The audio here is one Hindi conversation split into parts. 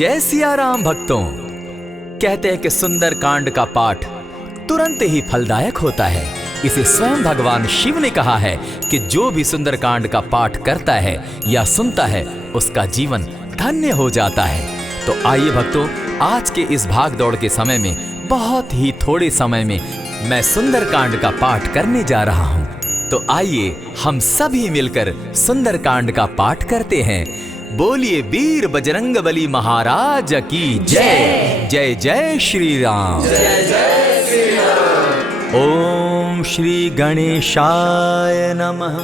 जय सिया राम भक्तों। कहते हैं कि सुंदर कांड का पाठ तुरंत ही फलदायक होता है। इसे स्वयं भगवान शिव ने कहा है कि जो भी सुंदर कांड का पाठ करता है या सुनता है उसका जीवन धन्य हो जाता है। तो आइए भक्तों, आज के इस भाग दौड़ के समय में बहुत ही थोड़े समय में मैं सुंदर कांड का पाठ करने जा रहा हूँ। तो आइए हम सभी मिलकर सुंदर कांड का पाठ करते हैं। बोलिए वीर बजरंगबली महाराज की जय। जय जय श्री राम। जय जय श्री राम। ओम श्री गणेशाय नमः।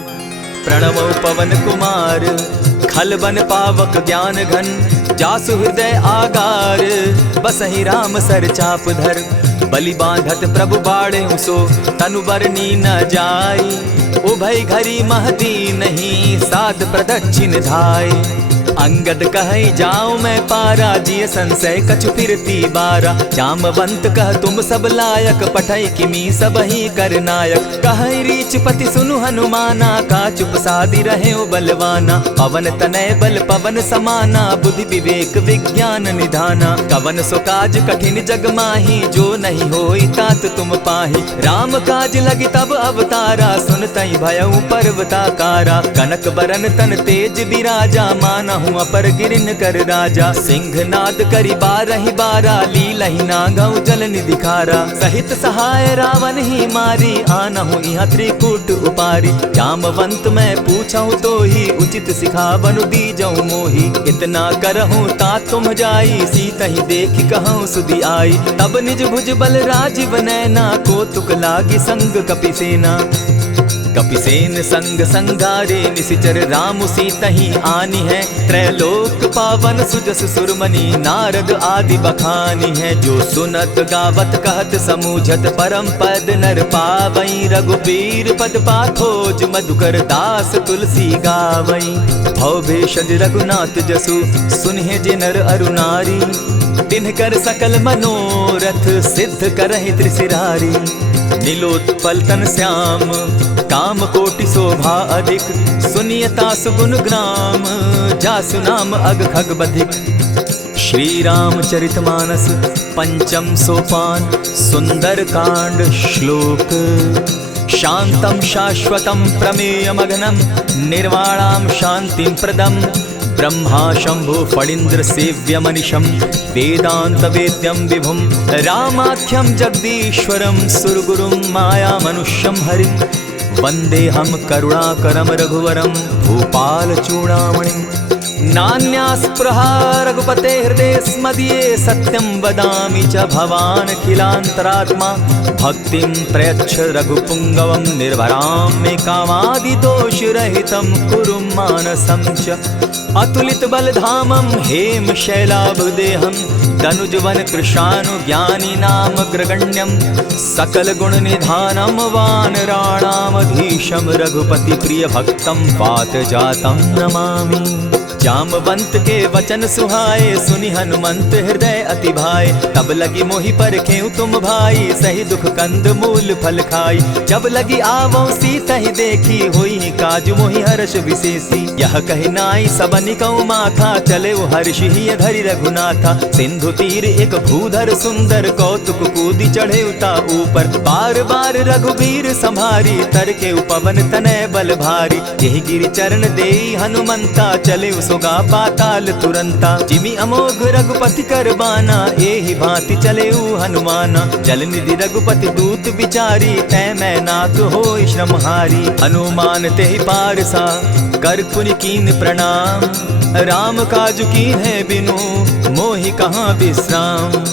प्रणवो पवन कुमार, खलबन पावक ज्ञान घन, जासु हृदय आगार, बसहि राम सर चाप धर, बलि बांधत प्रभु बाढ़े सो, तनु बरनी न जाई, उभय घरी महदी नहीं, साध प्रदक्षिण धाय। अंगद कहे जाऊं मैं पारा, जिय संशय कछु फिरती बारा, जामवंत कह तुम सब लायक, पठै किमी सब ही कर नायक, कहे रीच पति सुनु हनुमाना, का चुप सादी रहे बलवाना, पवन तनय बल पवन समाना, बुद्धि विवेक विज्ञान निधाना, कवन सो काज कठिन जग माही, जो नहीं होई तात तुम पाही, राम काज लगी तब अवतारा, सुनतई भयउ पर्वताकारा, कनक बरन तन तेज विराजा, मानहु अपर गिरिन कर राजा, सिंहनाद करि बारहि बारा, लीलहि नागौ जल निधि खारा, सहित सहाय रावण ही मारी, आनहु इहाँ त्रिकूट उपारी, जामवंत मैं पूछऊं तो ही, उचित सिखावनु दीजऊं मोही, इतना करहूं तात तुम जाई, सीतहि देखि कहूं सुधि आई, तब निज भुज बल राजीव नैना, कौतुक लागी संग कपिसेना, कपिसेन संग संगारे, निशिचर राम सीतहि आनी है, त्रैलोक पावन सुजस सुरमणि, नारद आदि बखानी है, जो सुनत गावत कहत समूझत, परम पद नर पावई, रघुबीर पद पाथोज, मधुकर दास तुलसी गावई, भव भेषज रघुनाथ जसु, सुनहि जे नर अरु नारी, तिनकर सकल मनोरथ, सिद्ध करहि त्रिशिरारी, नीलोत्पल तन श्याम, काम कोटि शोभा अधिक, सुनियता सुगुण ग्राम, जासु नाम अग खग बधिक। श्री रामचरितमानस पंचम सोपान, सुंदर कांड श्लोक। शांतम शाश्वतम प्रमेयमघनम, निर्वाणाम शांतिम प्रदम, ब्रह्मा शंभु फणीन्द्र सेव्य मनिशम, वेदांत वेद्यम विभुम, रामाख्यम जगदीश्वरम, सुरगुरुम माया मनुष्यम हरिम, वंदे हम करुणाकरम रघुवरम, भूपाल चूड़ामणिम, नान्यास्पृहा रघुपते हृदय स्मदीये, सत्यं वदामि च भवान् खिलान्तरात्मा, भक्तिं प्रयच्छ रघुपुंगवं, निर्भरां मे कामादिदोषरहितं, कुरु मानसं च अतुलित बलधामं, हेम शैलाभदेहं, तनुजवन कृशानु ज्ञानी नाम ग्रगण्यं, सकल गुण निधानं, वानराणामधीशं, रघुपति प्रिय भक्तं, पात जातं नमामि। जामवंत के वचन सुहाए, सुनि हनुमंत हृदय अति भाए, तब लगी मोहि परखेउ तुम भाई, सही दुख कंद मूल फल खाई, जब लगी आवो सीतहि देखी, होई काज मोहि हर्ष विशेषी, यह कहि नाई सबनि कौ माथा, चले वो हर्ष ही धरि रघुनाथा, सिंधु तीर एक भूधर सुंदर, कौतुक कूदी चढ़े उता ऊपर, बार बार रघुबीर संभारी, तर के उपवन तनय बल भारी, यही गिरि चरण देई हनुमंता, चले सोगा पाताल तुरंता, जिमि अमोघ रघुपति कर बाना, एहि भांति चले हनुमाना, जल निधि रघुपति दूत बिचारी, तै मैं नाथ होई श्रमहारी, हनुमान तेहि पारसा, कर पुनि कीन प्रणाम, राम काज कीन है बिनु, मोहि कहाँ विश्राम,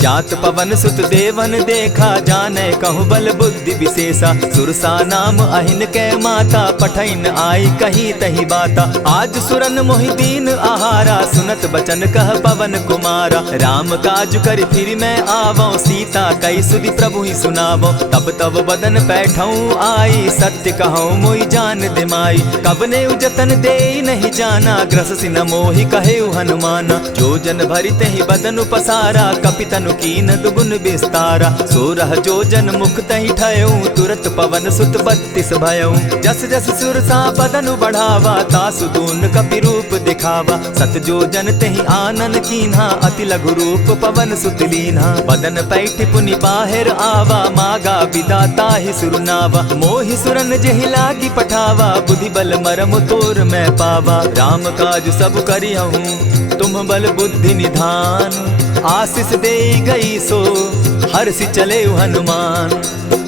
जात पवन सुत देवन देखा, जाने कहु बल बुद्धि विशेषा, सुरसा नाम अहिन कै माता, पठैन आई कही तही बाता, आज सुरन मोहि दीन आहारा, सुनत बचन कह पवन कुमारा, राम काज कर फिर मैं आवो, सीता कई सुधि प्रभु ही सुनावो, तब तब बदन बैठऊं आई, सत्य कहूँ मोहि जान दिमाई, कबने उजतन दे नहीं जाना, ग्रस सिन मोहि कहे हनुमाना, जो जन भरित ही बदन पसारा, कपितनु कीन दुगुन विस्तारा। 16 जोजन मुख तहि ठयऊ, तुरत पवन सुत 32 भयऊ। जस जस सुर सा बदन बढ़ावा, तासु दून कपि रूप दिखावा। 7 जोजन तहि आनन कीन्हा, अति लघु रूप पवन सुत लीन्हा। बदन पैठ पुनि बाहिर आवा, मागा विदा ताहि सुरनावा। मोहि सुरन जेहि लागी पठावा, बुद्धि बल मरम तोर मैं पावा। राम काज सब करिहूँ, तुम बल बुद्धि निधान। आशीष दे गई सो हर्षि चले हनुमान।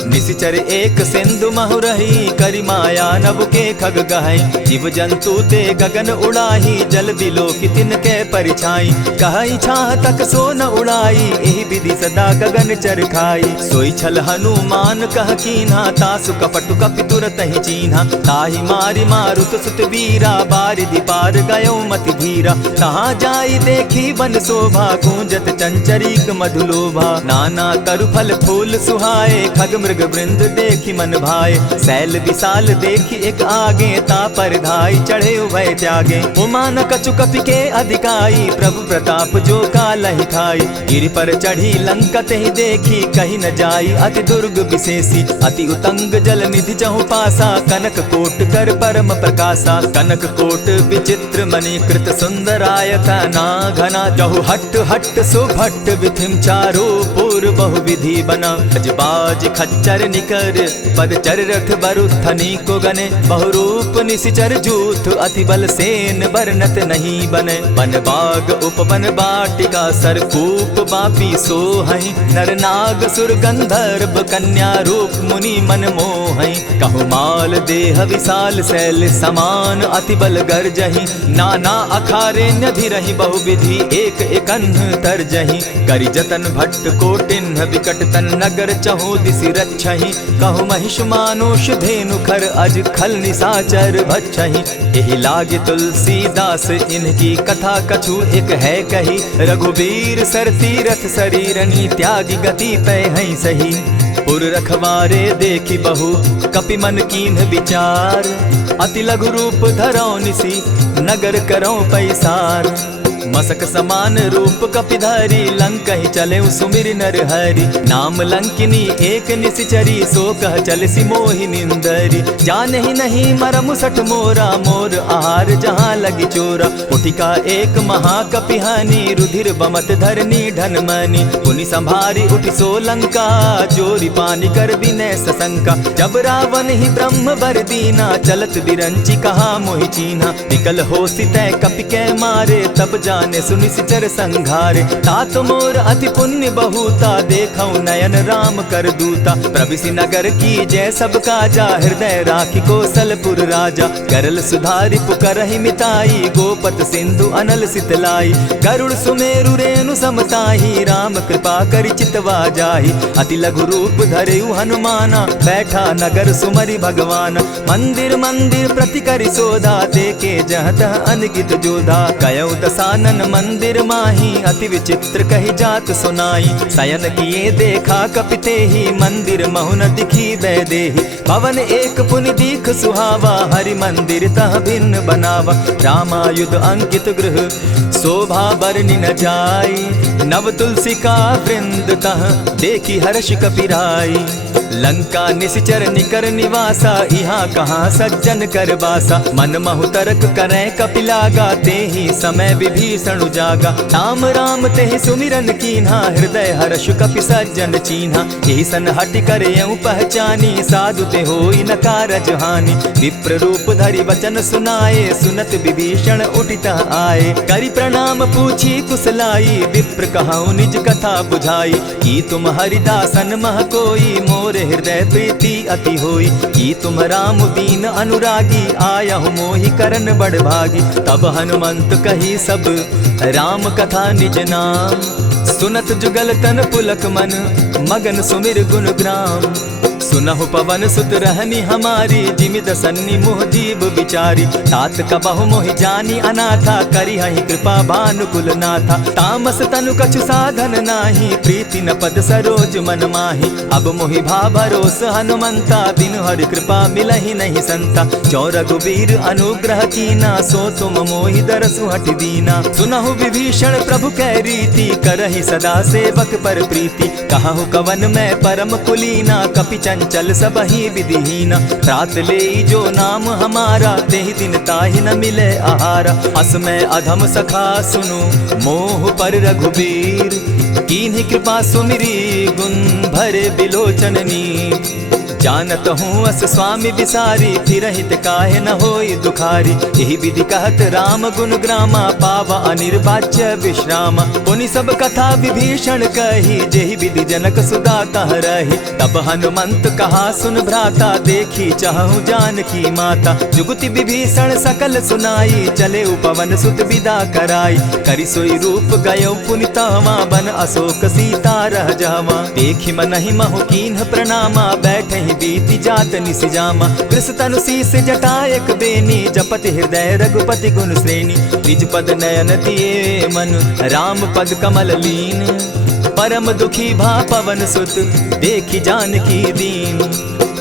निशिचर एक सिंधु महु रही, करि माया नभ के खग गहई। जीव जंतु ते गगन उड़ाही, जल बिलो की तिनके परिछाई। कहई छाह तक सो न उड़ाई, एहि विधि सदा गगन चर खाई। सोई छल हनुमान कह कीन्हा, तासु कपटु कपि तुरत ही चीन्हा। ताहि मारि मारुत सुत वीरा, बारिधि पार गयो मति धीरा। कहाँ जाई देखी वन शोभा, गूंजत चंचरीक मधुलोभा। नाना तरु फल फूल सुहाए, खग मृग वृंद देखी मन भाए। सैल विशाल देखी एक आगे, ता पर धाई चढ़े भय त्यागे। उमान कछु कपि के अधिकाई, प्रभु प्रताप जो कालहि खाई। गिरि पर चढ़ी लंका तेहि देखी, कहीं न जाई अति दुर्ग विशेषी। अति उतंग जल निधि जहु पासा, कनक कोट कर परम प्रकाशा। कनक कोट विचित्र मणि कृत सुंदरायत ना घना। जहु हट हट सुभट विधिम चारो पूर्व बहु विधि बना। अजबाज खच्चर निकर पदचर रथ बरुथनी को गने। बहुरूप निशिचर जूथ, अति बल सेन बरनत नहीं बने। वन बाग उपवन बाटिका, सरकूप बापी सोहई। नर नाग सुर गंधर्व कन्या, रूप मुनि मन मोहई। कहु माल देह विशाल शैल समान, अति बल गर्जही। नाना अखारे न्यधिरहि बहुविधि, एक एकन्ह तरजही। करि जतन भट्ट कोटिन्ह, विकट तन नगर चहु दिसि रक्षहि। कहु महिष मानुष धेनु खर, अज खल निशाचर भक्षहि। एहि लागे तुलसीदास, इनकी कथा कछु एक है कही। रघुबीर सर तीरथ शरीरनी, त्यागी गति पै हई सही। पुर रखवारे देखी बहु, कपि मन कीन्ह विचार। अति लघु रूप धरौ निसी, नगर करौ पैसार। मसक समान रूप कपिधारी, लंक ही चले सुमिर नर हरि। नाम लंकिनी एक निशिचरी, सो कह चल सी मोहि निंदरी। जाने ही नहीं मरम सठ मोरा, मोर आहार जहाँ लगी चोरा। उठिका एक महाकपिहानी, रुधिर बमत धरनी ढन मनी। पुनि संभारी उठि सो लंका, चोरी पानी कर विनय सशंका। जब रावण ही ब्रह्म बर दीना, चलत बिरंची कहा मोहि चीन्हा। निकल हो सितै कपि के मारे, तब जाने सुनि सिचर संघारे। तात मोर अति पुण्य बहुता, देखौ नयन राम कर दूता। प्रविशि नगर की जय सब काजा, हृदय राखी कौशलपुर राजा। करल सुधारि पुकरहि मिताई, गोपत सिंधु अनल सितलाई। गरुड़ सुमेरु रेणु समताही, राम कृपा करि चितवा जाहि। अति लघु रूप धरेउ हनुमाना, बैठा नगर सुमरि भगवान। मंदिर मंदिर प्रति करि सोधा, देखे जह तह अनगित जोधा। कयौ दसानन मंदिर माही, अति विचित्र कही जात सुनाई। शयन किए देखा कपिते ही, मंदिर महु न दिखी वैदेही। भवन एक पुनि दीख सुहावा, हरि मंदिर तह भिन्न बनावा। रामायुध अंकित गृह, शोभा बरनि न जाई। नव तुलसी का वृंद तह, देखी हर्ष कपिराई। लंका निशिचर निकर निवासा, यहाँ कहाँ सज्जन कर बासा। मन महु तरक करै कपिलागा, तेहि समय विभीषण जागा। राम राम तेहि सुमिरन कीन्हा, हृदय हर्ष कपि सज्जन चीन्हा। एहि सन हटि करयउ पहचानी, साधु ते होई न कारज हानि। विप्र रूप धरि वचन सुनाए, सुनत विभीषण उठित आए। करि प्रणाम पूछी कुशलाई, विप्र कहौ निज कथा बुझाई। की तुम हरिदासन मह कोई, मोर हृदय प्रीति अति होई। की तुम राम दीन अनुरागी, आयहु मोहि करन बड़ भागी। तब हनुमंत कही सब राम कथा निज नाम। सुनत जुगल तन पुलक मन, मगन सुमिर गुण ग्राम। सुनहु पवन सुत रहनी हमारी, जिमि दसन्नी मोह जीव विचारी। तात कबहु मोहि जानी अनाथा, करी हहि कृपा भानुकुल नाथा। तामस तनु कछु साधन नाही, प्रीति न पद सरोज मन माही। अब मोहि भा भरोस हनुमंता, बिनु हरि कृपा मिलहि नहीं संता। जो रघुबीर अनुग्रह कीना, सो तुम मोहि दरसु हटि दीना। सुनहु विभीषण प्रभु कै रीति, करहि सदा सेवक पर प्रीति। कहु कवन मैं परम कुलीना, कपि चंचल सबहि विधिहीना। रात ले जो नाम हमारा, तेहि दिन ताहि न मिले आहारा। अस मैं अधम सखा सुनु, मोह पर रघुबीर। कीन्ही कृपा सुमिरी, गुण भरे बिलोचन नीर। जानत हूँ अस स्वामी विसारी, फिरहित काहे न होई दुखारी। यही विधि कहत राम गुण ग्रामा, पावा अनिर्वाच्य विश्रामा। पुनि सब कथा विभीषण कही, जेहि विधि जनक सुदा कह रही। तब हनुमंत कहा सुन भ्राता, देखी चाहूँ जानकी माता। जुगति विभीषण सकल सुनाई, चले पवन सुत विदा कराई। करि सोई रूप गयो पुनि तहवा, बन अशोक सीता रह जावा। देखी मनहि महु कीन्ह प्रणामा, बैठहि बीती जात निसिजामा। कृष तनु शीस जटायक बेनी, जपति हृदय रघुपति गुण श्रेणी। निज पद नयन दिए मन, राम पद कमल लीन। परम दुखी भा पवन सुत, देखी जानकी दीन।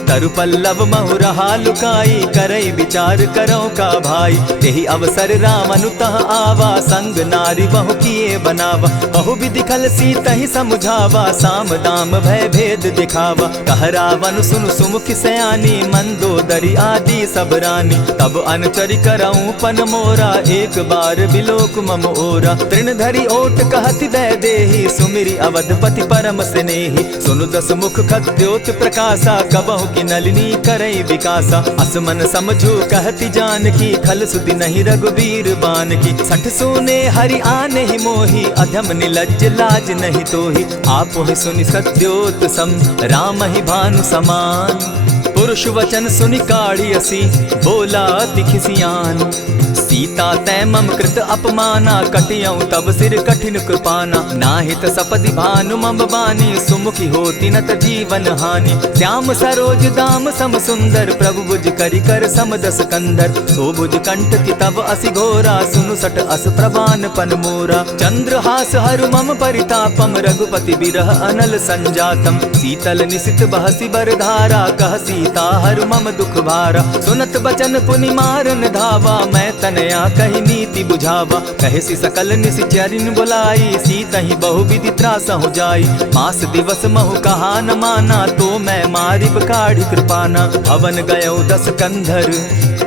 तरु पल्लव महु रहा लुकाई, करई विचार करो का भाई। यही अवसर राम अनुतः आवा, संग नारी बहु किए बनावा। बहु विधि खल सीतहि समझावा, साम दाम भय भेद दिखावा। कह रावण सुन सुमुख सयानी, मंदोदरी आदि सब रानी। तब अनुचरि करऊं पन मोरा, एक बार बिलोक मम ओरा। तृण धरि ओट कहति दय देहि, सुमिरि अवधपति परम स्नेही। सुनु दस मुख खद्योत प्रकाशा, कबहु की नलिनी करई विकासा। असमन समझो कहती जानकी, खल सुधि नहीं रघुबीर बान की। सठ सोने हरि आने ही मोही, अधम निलज्ज लाज नहीं तोही। आप ही सुनि सत्योत सम, राम ही भानु समान। पुरुष वचन सुनि काढ़ी असी, बोला अति खिसियान। सीता तै मम कृत अपमाना, कटियऊं तब सिर कठिन कृपाना। नाहित सपदि भानु मम बानी, सुमुखी होती नत जीवन हानि। श्याम सरोज दाम सम सुंदर, प्रभु भुज करि कर सम दस कंधर। सो भुज कंठ की तब असि घोरा, सुनु सट अस प्रवान पन मोरा। चंद्रहास हरु मम परितापम, रघुपति बिरह अनल संजातम। शीतल निशित बहसी बरधारा, कह सीता हरु मम दुख भारा। सुनत बचन पुनि मारन धावा, मैं तनया कही नीति बुझावा। कहे सी सकल निशिचरिन बुलाई, सीतहि बहु विधि त्रास हो जाई। मास दिवस महु कहा न माना, तो मैं मारिब काढ़ी कृपाना। भवन गयो दस कंधर,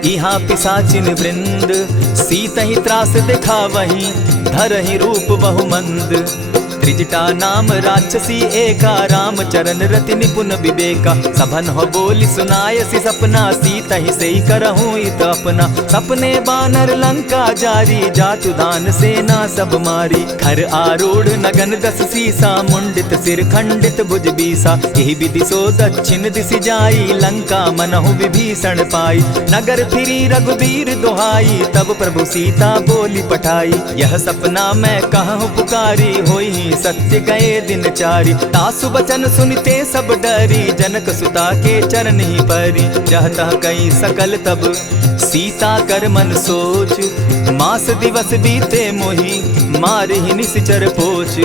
इहाँ पिशाचिन वृंद। सीतहि त्रास दिखावहि, धरहि रूप बहु मंद। त्रिजटा नाम राक्षसी एका, राम चरण रति निपुण विवेका। सभन हो बोली सुनायसी सपना, सीतहि सेई करहूँ इत अपना। सपने बानर लंका जारी, जातु दान सेना सब मारी। खर आरूढ़ नगन दस सीसा, मुंडित सिर खंडित भुज बीसा। यही विधि सो दक्षिण दिशि जाई, लंका मनहु विभीषण पाई। नगर फिरी रघुबीर दुहाई, तब प्रभु सीता बोली पठाई। यह सपना मैं कहूँ पुकारी, होई सत्य गए दिन चारी। तासु बचन सुनते सब डरी, जनक सुता के चरण ही परी। जहतः कई सकल तब सीता कर मन सोच, मास दिवस बीते मोही, मारे ही निश्चर पोच।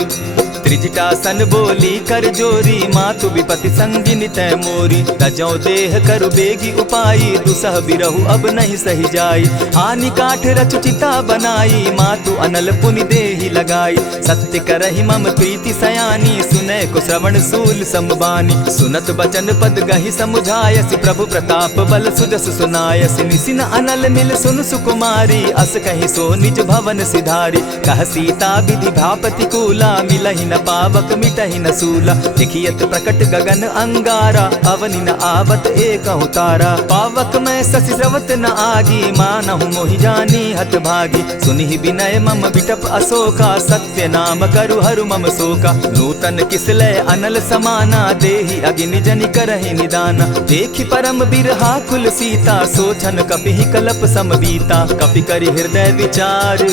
त्रिजटा सन बोली कर जोरी, मातु विपति संगिनी तै मोरी। तजौ देह करु बेगी उपाई, दुसह बिरहु अब नहीं सही जाई। आनी काठ रच चिता बनाई, मातु अनल पुनि देहि लगाई। सत्य करहि मम प्रीति सयानी, सुनै को श्रवण सूल समबानी। सुनत बचन पद गहि समुझायसि, प्रभु प्रताप बल सुजस सुनायसि। निसिन अनल मिल सुन सुकुमारी, अस कहि सो निज भवन सिधारी। कह सीता विधि भा प्रतिकूला, मिलहि न पावक मिटहि न सूला। देखियत प्रकट गगन अंगारा, अवनि न आवत एकहु तारा। पावक मैं शशि स्रवत न आगी, मानहु मोहि जानी हत भागी। सुनिहि विनय मम बिटप अशोका, सत्य नाम करु हरु मम शोका। नूतन किसलय अनल समाना, देहि अगिनि जनि करहि निदाना। देखि परम बिरहा कुल सीता, सोचन कपिहि कलप सम बीता। कपि करि हृदय विचार,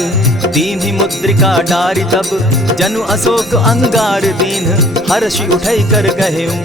दीन्हि मुद्रिका डारि। तब जनु अशोक अंगार दीन, हर्षि उठै कर गहेऊं।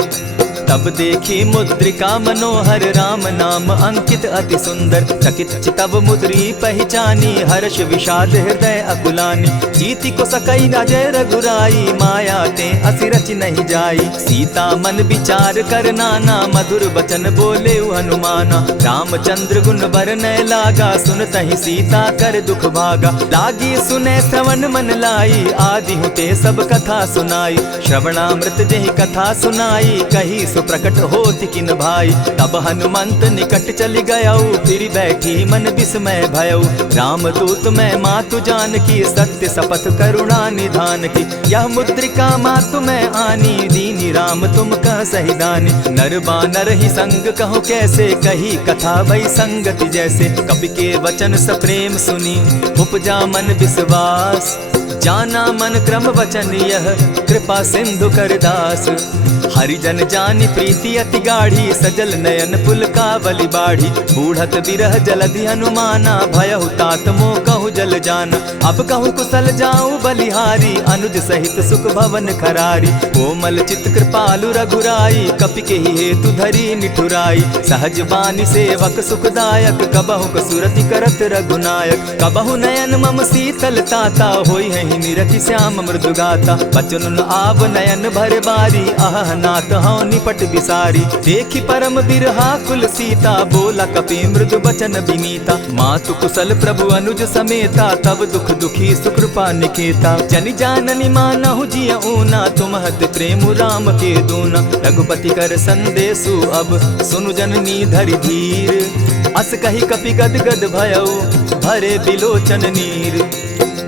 तब देखी मुद्रिका मनोहर राम नाम अंकित अति सुंदर। चकित चितव मुद्री पहचानी हर्ष विषाद हृदय अकुलानी। जीति को सकई अजय रघुराई माया ते असि रच नहीं जाई। सीता मन विचार कर नाना मधुर बचन बोले हनुमाना। रामचंद्र गुण बरनय लागा सुनतहि सीता कर दुख भागा। लागी सुने श्रवण मन लाई आदि हुते सब कथा सुनाई। श्रवणामृत जेहि कथा सुनाई कही सुप्रकट होति किन भाई। तब हनुमंत निकट चली गयऊ फिर बैठी मन विस्मय भयऊ। रामदूत मैं मातु जानकी सत्य शपथ करुणा निधान की। यह मुद्रिका मातु मैं आनी दीनी राम तुम कह सही दानी। नर बानर ही संग कहो कैसे कही कथा भई संगति जैसे। कपि के वचन सप्रेम सुनी उपजा मन विश्वास। जाना मन क्रम वचन यह कृपा सिंधु कर दास। हरिजन जानी प्रीति अति गाढ़ी सजल नयन पुलकावली बाढ़ी। बूढ़त बिरह जलधि हनुमाना भयहु तात मोह कहु जल जाना। अब कहु कुशल जाऊं बलिहारी अनुज सहित सुख भवन खरारी। कोमल चित कृपालु रघुराई कपि के ही हेतु धरी निठुराई। सहज बानी सेवक सुखदायक कबहु कसुरति करत रघुनायक। कबहु नयन मम शीतल ताता होई है निरखि श्याम मृदु गाता। बचन आव नयन भर बारी आह नाथ हौ निपट बिसारी। देखी परम बिरहा कुल सीता बोला कपि मृदु बचन विनीता। मातु कुशल प्रभु अनुज समेता तब दुख दुखी सुकृपा निकेता। जनि जाननी मानहु जिय ऊना तुम हत प्रेम राम के दूना। रघुपति कर संदेशु अब सुनु जननी धरि धीर। अस कही कपि गद गद भयऊ भरे बिलोचन नीर।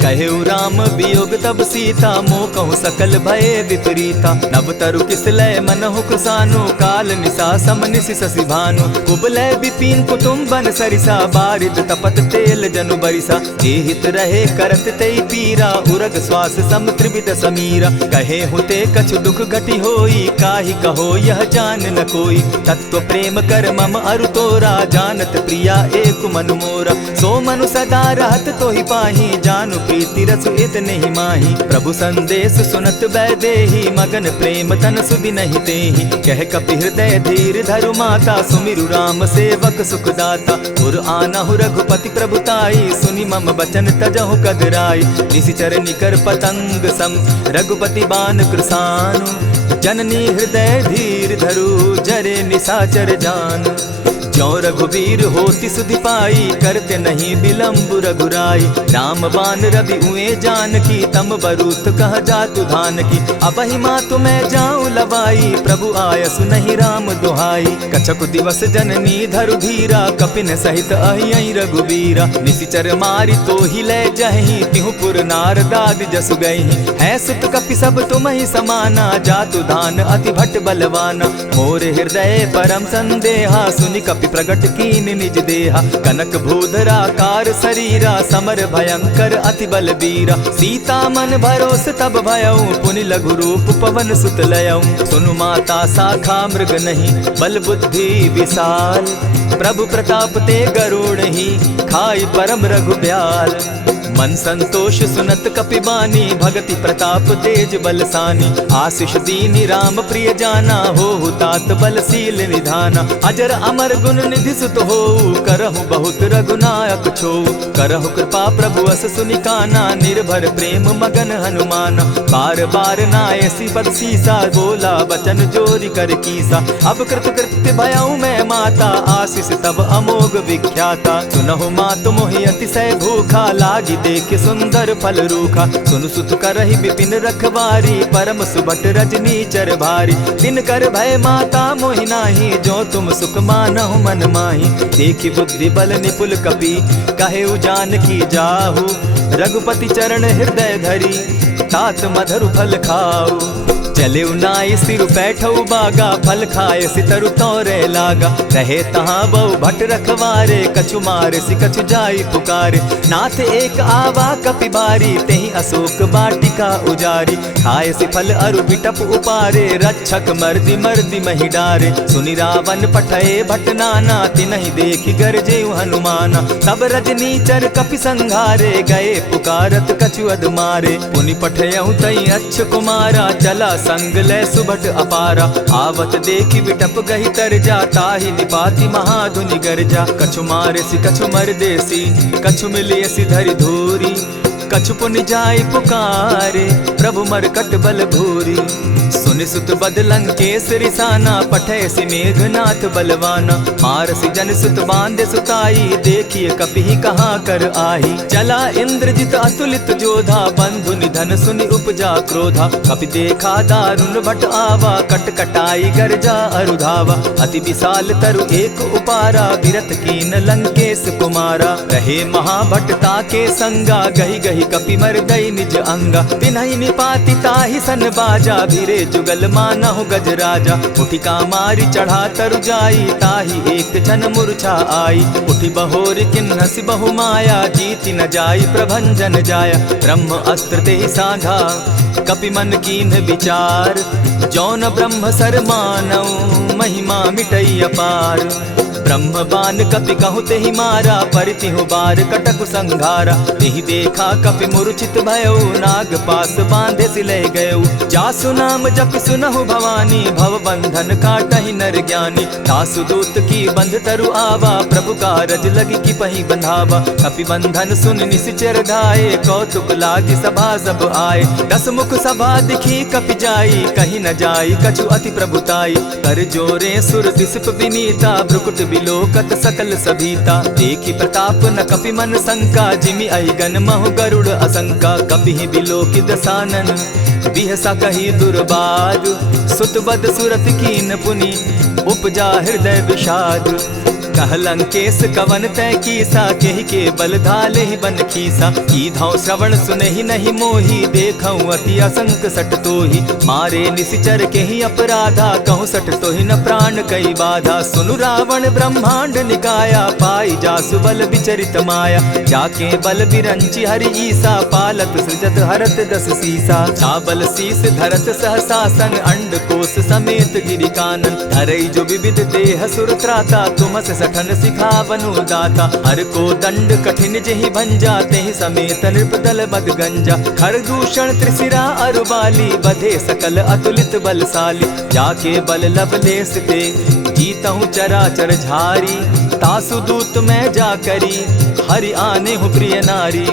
कहेउ राम वियोग तब सीता मोह कहु सकल भय विपरीता। नव तरु किसलय मनहु कृसानु काल निशा सम निशि शशि भानु। उबलय विपिन कुटुम्बन सरिसा बारिद तपत तेल जनु बरिसा। जे हित रहे करत तेई पीरा उरग श्वास सम त्रिविध समीरा। कहे हुते कछु दुख घटी होई काहि कहो यह जान न कोई। तत्व प्रेम कर मम अरु तोरा जानत प्रिया एक मनु मोरा। सो मनु सदा रहत तोहि पाही जानु प्रीति रस इतने ही माही। प्रभु संदेश सुनत वैदेही मगन प्रेम तन सुधि नहीं तेहि। कह कपि हृदय धीर धरु माता सुमिरु राम सेवक सुखदाता। पुर आनहु रघुपति प्रभुताई सुनि मम बचन तजहु कदराई। निशिचर निकर पतंग सम रघुपति बान कृसानु। जननी हृदय धीर धरु जरे निशाचर जान। जो रघुवीर होति सुधि पाई करते नहीं विलम्ब रघुराई। राम बान रवि उए जानकी तम बरूत कह जातु धान की। अबहि मातु मैं जाऊं लवाई प्रभु आयसु नहीं राम दुहाई। कछक दिवस जननी धरु धीरा कपिन सहित अहियहि रघुवीरा। निशिचर मारि तो ही ले जहि तिहु पुर नार दाद जसु गई। है सुत कपि सब तुम ही समाना जातु धान अति भट बलवाना। मोर हृदय परम संदेहा सुनि कपि प्रगट कीन निज देहा। कनक भूधराकार शरीरा समर भयंकर अति बलबीरा। सीता मन भरोस तब भयऊ पुनि लघु रूप पवन सुत लयऊ। सुनु माता शाखा मृग नहीं बल बुद्धि विशाल। प्रभु प्रताप ते गरुड़ ही खाई परम रघुब्याल। मन संतोष सुनत कपि बानी भगति प्रताप तेज बलसानी। आशीष दीनी राम प्रिय जाना हो तात बलशील निधाना। अजर अमर गुण निधि सुत हो करहु बहुत रघुनायक छो। करहु कृपा प्रभु अस सुनिकाना निर्भर प्रेम मगन हनुमाना। बार बार नायसी पद सीसा बोला बचन जोरी कर कीसा। अब कृत कृत्य भयऊ मैं माता आशीष तब अमोघ विख्याता। सुनहु मातु मोहि अतिशय भूखा लागी देख सुंदर फल रूखा। सुनु सुत करहि विपिन रखवारी परम सुबट रजनी चर भारी। दिन कर भय माता मोहि नाही जो तुम सुख मानहु मन माही। देखी बुद्धि बल निपुल कपि कहेउ जानकी जाहु। रघुपति चरण हृदय धरी तात मधुर फल खाऊ। चले नाई सिर बैठऊ बागा फल खाए सितरु तोरे लागा। रहे तहाँ बहु भट रखवारे कछु मारे सि कछु जाई पुकारे। नाथ एक आवा कपि बारी तेहि अशोक बाटिका उजारी। खाए सि फल अरु बिटप उपारे रक्षक मर्दि मर्दि महि डारे। सुनि रावण पठये भट नाना तिनहि देखि गरजेउ हनुमाना। सब रजनीचर कपि संघारे गए पुकारत कछु अध मारे। पुनि पठयउ तई अच्छ कुमारा चला संग ले सुभट अपारा। आवत देखी बिटप गही तर जा, ताहि निपाति महाधुनि गर्जा। कछु मारे सी कछु मर देसी, कछु मिले सी धरि धूरी। कछु पुनि जाय पुकारे, प्रभु मरकट बल भूरी। सुनि सुत बद लंकेश रिसाना, पठे सि मेघनाथ बलवाना। मार सि जन सुत बांधे सुताई, देखिए कपि कहाँ कर आही। चला इंद्रजित अतुलित जोधा, बंधु निधन सुनि उपजा क्रोधा। कपि देखा दारुण भट आवा, कट कटाई गर्जा अरुधावा। अति विशाल तरु एक उपारा, विरत कीन लंकेश कुमारा। रहे महाभट ताके संगा, गही गही कपि मर गई निज अंगा। तिन्हि निपाति ताहि सन बाजा, भिरे जुगल मानहु गजराजा। उठि कामारी चढ़ा तरु जाई, ताहि एक जन मूर्छा आई। उठि बहोर किन्हसि बहु माया, जीति न जाई प्रभंजन जाया। ब्रह्म अस्त्र तेहि साधा, कपि मन कीन्ह विचार। जौन ब्रह्म सर मानौ, महिमा मिटई अपार। ब्रह्म बान कपि कहु तेहि मारा, परितिहु बार कटक संघारा। तेहि देखा कपि मूर्छित भयो, नाग पास बांधे सिले गयो। जासु नाम जपि सुनहु भवानी, भव बंधन काटहि नर ज्ञानी। दासु दूत की बंध तरु आवा, प्रभु कारज लगी की पही बंधावा। कपि बंधन सुन निसिचर धाये, कौतुक लागी सभा सब आए। दस मुख सभा दिखी कपि जाई, कहीं न जाई कछु अति प्रभुताई। कर जोरे सुर दिसप विनीता, ब्रुकुट बिलोकत सकल सभीता। देखी प्रताप न कपि मन शंका, जिमि अहिगन महु गरुड़ असंका। कपि बिलोकि दसानन, बिहसा कही दुर्बाद। सुत बद सुरत कीन पुनि, उपजा हृदय विषाद। कह लंकेश कवन तय कीसा, केहि के बल धाले ही बन खीसा। कीधौ श्रवण सुनहि नहीं मोही, देखऊं अति असंक सट तोही। मारे निसिचर केहि अपराधा, कहूँ सट तोहि न प्राण कई बाधा। सुनु रावण ब्रह्मांड निकाया, पाई जासु बल विचरित माया। जाके बल बिरंची हरि ईसा, पालत सृजत हरत दस सीसा। चावल शीस धरत सहसासन, अंड कोश समेत गिरि कानन। धरई जो विविध देह सुर त्राता, तुमस सठन सिखावनु दाता। हर को दंड कठिन जेहि भंजा, तेहि समेत नृप दल बद गंजा। खरदूषण त्रिशिरा अरुबाली, बधे सकल अतुलित बलशाली। जाके बल लवलेस ते, जीतहु चराचर झारी। तासु दूत मैं जा करी, हरि आने हूँ प्रिय नारी।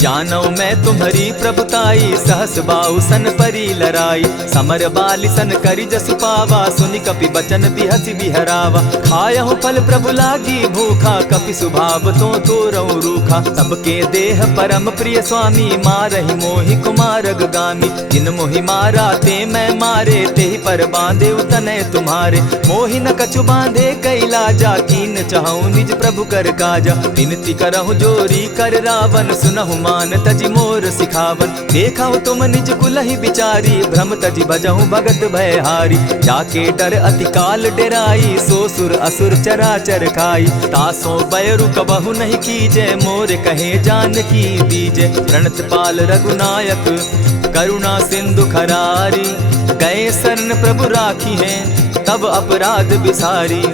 जानौ मैं तुम्हारी प्रभुताई, सहस बाहु सन परी लराई। समर बाली सन करी जसु पावा, सुनि कपि बचन बिहसि बिहरावा। खायहु फल प्रभु लागी भूखा, कपि सुभाव तो तोरऊ रूखा। सबके देह परम प्रिय स्वामी, मारहि मोहि कुमारग गामी। जिन मोहि मारा ते मैं मारे, तेहि पर बांधे उतने तुम्हारे। मोहि न कछु बांधे कैलाजा, कीन चाहूं निज प्रभु कर काजा। विनती करहु जोरी कर रावण, सुनहु मान तजि मोर सिखावन। देखा तुम निज कुलहि बिचारी, भ्रम तजि भजहु भगत भयहारी। जाके डर अति काल डेराई, सो सुर असुर चराचर खाई। तासो बैरु कबहु नहीं कीजे, मोर कहे जानकी दीजे। प्रणत पाल रघुनायक, करुणा सिंधु खरारी। गए शरण प्रभु राखी हैं, तब अपराध बिसारी।